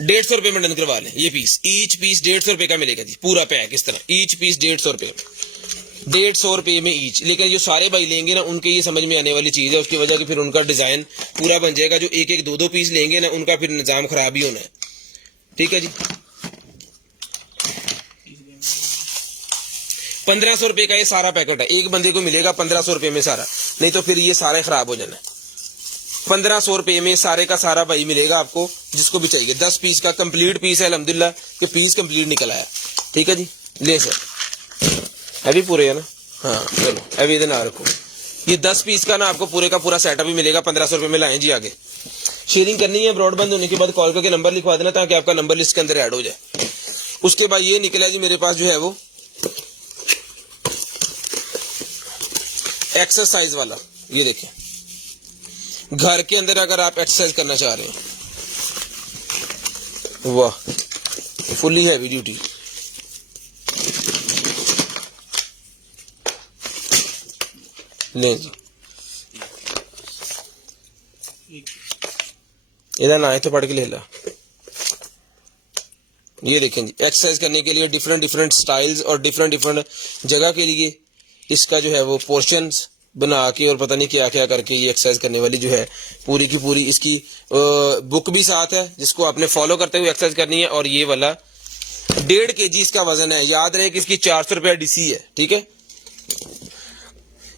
150 रुपए में डन करवा लें। ये पीस, ईच पीस 150 रुपए का मिलेगा जी, पूरा पैक इस तरह, ईच पीस 150 रुपए में, 150 रुपए में ईच। लेकिन जो सारे भाई लेंगे ना उनके ये समझ में आने वाली चीज है, उसकी वजह कि फिर उनका डिजाइन पूरा बन जाएगा। जो एक एक 2 पीस लेंगे ना उनका फिर निजाम खराब ही होना है, ठीक है जी। 1500 रुपए का ये सारा पैकेट है, एक बंदे को मिलेगा 1500 रुपए में सारा, नहीं तो फिर ये सारे खराब हो जाना है। 1500 रुपए में सारे का सारा भाई मिलेगा आपको, जिसको भी चाहिए। 10 पीस का कंप्लीट पीस है, अल्हम्दुलिल्लाह कि पीस कंप्लीट निकल आया, ठीक है जी। ले सर अभी पूरे है ना, हाँ चलो अभी इधर ना रखो। ये 10 पीस का ना आपको पूरे का पूरा सेटअप भी मिलेगा, 1500 रुपए में लाएं जी। आगे शेयरिंग करनी है, ब्रॉडबैंड होने के बाद कॉल करके नंबर लिखवा देना ताकि आपका नंबर लिस्ट के अंदर ऐड हो जाए। उसके बाद ये निकला जी मेरे पास जो है वो एक्सरसाइज वाला, ये देखें घर के अंदर अगर आप एक्सरसाइज करना चाह रहे हो, वाह फुली हैवी ड्यूटी। ले जी इधर ना आए तो पढ़ के ले ला। ये देखें जी एक्सरसाइज करने के लिए डिफरेंट डिफरेंट स्टाइल्स और डिफरेंट डिफरेंट जगह के लिए इसका जो है वो पोर्शंस बना के और पता नहीं क्या क्या करके ये एक्सरसाइज करने वाली जो है पूरी की पूरी, इसकी बुक भी साथ है जिसको आपने फॉलो करते हुए एक्सरसाइज करनी है। और ये वाला 1.5 kg इसका वजन है। याद रहे कि इसकी 400 रुपया डीसी है, ठीक है।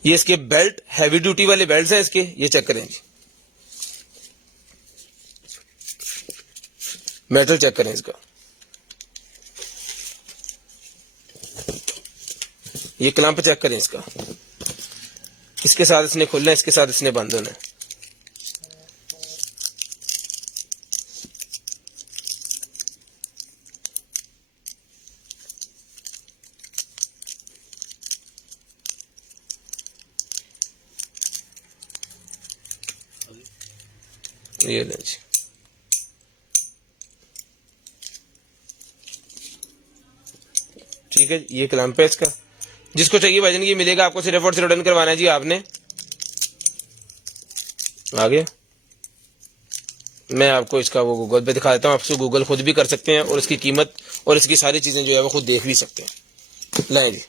ये इसके बेल्ट हैवी ड्यूटी वाले बेल्ट हैं इसके, ये चेक करें जी, मेटल चेक करें इसका, ये क्लैंप चेक करें इसका, इसके साथ इसने खुलना है, इसके साथ इसने बंद होना है। ये लें जी, ठीक है। ये क्लैंप है इसका, जिसको चाहिए वजन ये मिलेगा आपको, सिर्फ और सिर्फ डन करवाना है जी आपने। आ गया, मैं आपको इसका वो गूगल पे दिखा देता हूँ, आपसे गूगल खुद भी कर सकते हैं और इसकी कीमत और इसकी सारी चीजें जो है वो खुद देख भी सकते हैं। लें जी,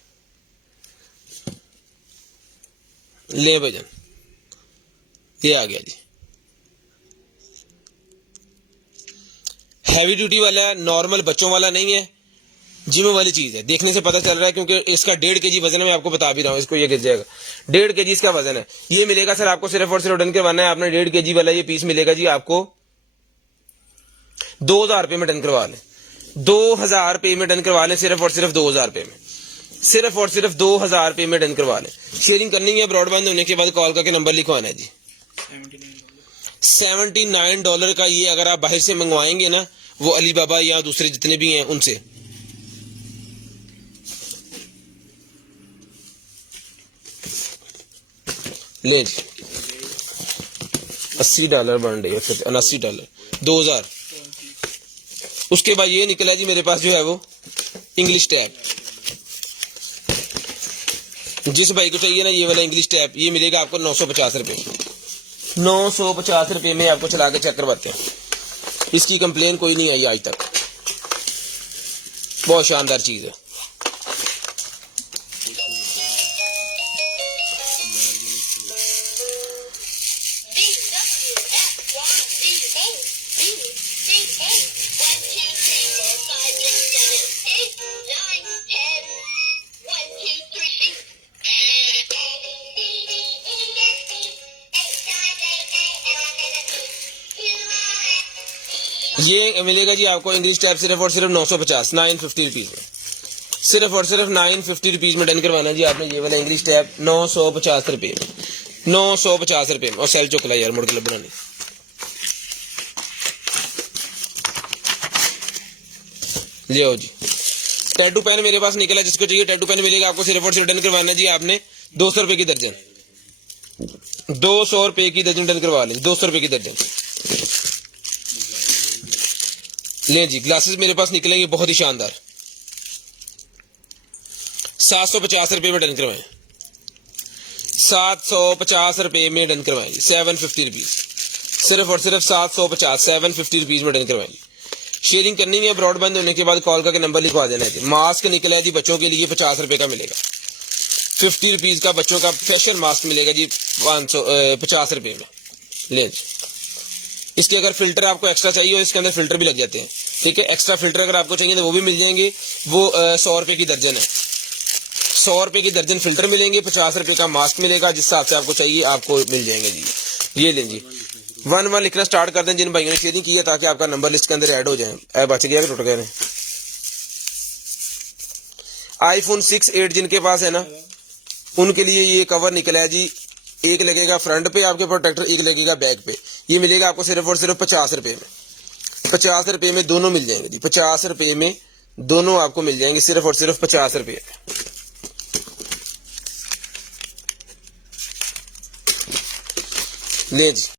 ले भजन, ये आ गया जी, हैवी ड्यूटी वाला है, नॉर्मल बच्चों वाला नहीं है, जिम वाली चीज है। देखने से पता चल रहा है क्योंकि इसका 1.5 kg वजन है, मैं आपको बता भी रहा हूँ, इसको ये गिर जाएगा। 1.5 kg इसका वजन है। ये मिलेगा सर आपको सिर्फ और सिर्फ डन करवाना है आपने, 1.5 kg वाला ये पीस मिलेगा जी आपको 2000 रुपये में डन करवा लें, 2000 रुपये में डन करवा लें, सिर्फ और सिर्फ 2000 रुपये में, सिर्फ और सिर्फ 2000 रुपये में डन करवा लें। शेयरिंग करनी है, ब्रॉडबैंड होने के बाद कॉल करके नंबर लिखवाना है जी। $79 का ये अगर आप बाहर से मंगवाएंगे ना, वो अली बाबा या दूसरे जितने भी हैं उनसे, ले जी, $80 बन रही है, फिर $79, 2000। उसके बाद ये निकला जी मेरे पास जो है वो इंग्लिश टैब। जिस भाई को चाहिए ना ये वाला इंग्लिश टैब, ये मिलेगा आपको 950 रुपये, 950 रुपये में आपको चला के चेक करवाते हैं। इसकी कंप्लेन कोई नहीं आई आज तक, बहुत शानदार चीज है। ये मिलेगा जी आपको इंग्लिश टैब सिर्फ और सिर्फ 950, 950 रुपीज में, सिर्फ और सिर्फ 950 रुपीज में डन करवाना जी आपने। ये वाला इंग्लिश टैब 950 रुपये में, 950 रुपये में। और सेल चुकला यार मुड़ के लबना नहीं, लियो जी। टैटू पेन मेरे पास निकला, जिसको चाहिए टैटू पेन मिलेगा आपको, सिर्फ और सिर्फ डन करवाना जी आपने 200 रुपए की दर्जन, 200 रुपए की दर्जन डन करवा लें, 200 रुपए की दर्जन। ले जी, ग्लासेस मेरे पास निकलेंगे बहुत ही शानदार, 750 रुपए में डन करवाएं, 750 रुपए में डन करवाएं, 750 रुपीज, सिर्फ और सिर्फ 750, 750 रुपीज में डन करवाएं। शेयरिंग करनी है, ब्रॉडबैंड होने के बाद कॉल करके नंबर लिखवा देना है। मास्क निकला है जी बच्चों के लिए, 50 रुपए का मिलेगा, 50 रुपीज का बच्चों का फैशन मास्क मिलेगा जी 50 रुपए में। ले जी, इसके अगर फिल्टर आपको एक्स्ट्रा चाहिए और इसके अंदर फिल्टर भी लग जाते हैं, ठीक है। एक्स्ट्रा फिल्टर अगर आपको चाहिए तो वो भी मिल जाएंगे, वो 100 रुपए की दर्जन है, 100 रुपए की दर्जन फिल्टर मिलेंगे, 50 रुपए का मास्क मिलेगा, जिस हिसाब से आपको चाहिए आपको मिल जाएंगे जी। ये लें जी, 1 लिखना स्टार्ट कर दें जिन भाइयों ने शेयरिंग की है, ताकि आपका नंबर लिस्ट के अंदर ऐड हो जाए। बच गया कि टूट गए? iPhone 6, 8 जिनके पास है ना, उनके लिए ये कवर निकला है जी, एक लगेगा फ्रंट पे आपके प्रोटेक्टर, एक लगेगा बैक पे। ये मिलेगा आपको सिर्फ और सिर्फ 50 रुपए में, 50 रुपए में दोनों मिल जाएंगे जी, 50 रुपए में दोनों आपको मिल जाएंगे, सिर्फ और सिर्फ 50 रुपए। ले जी,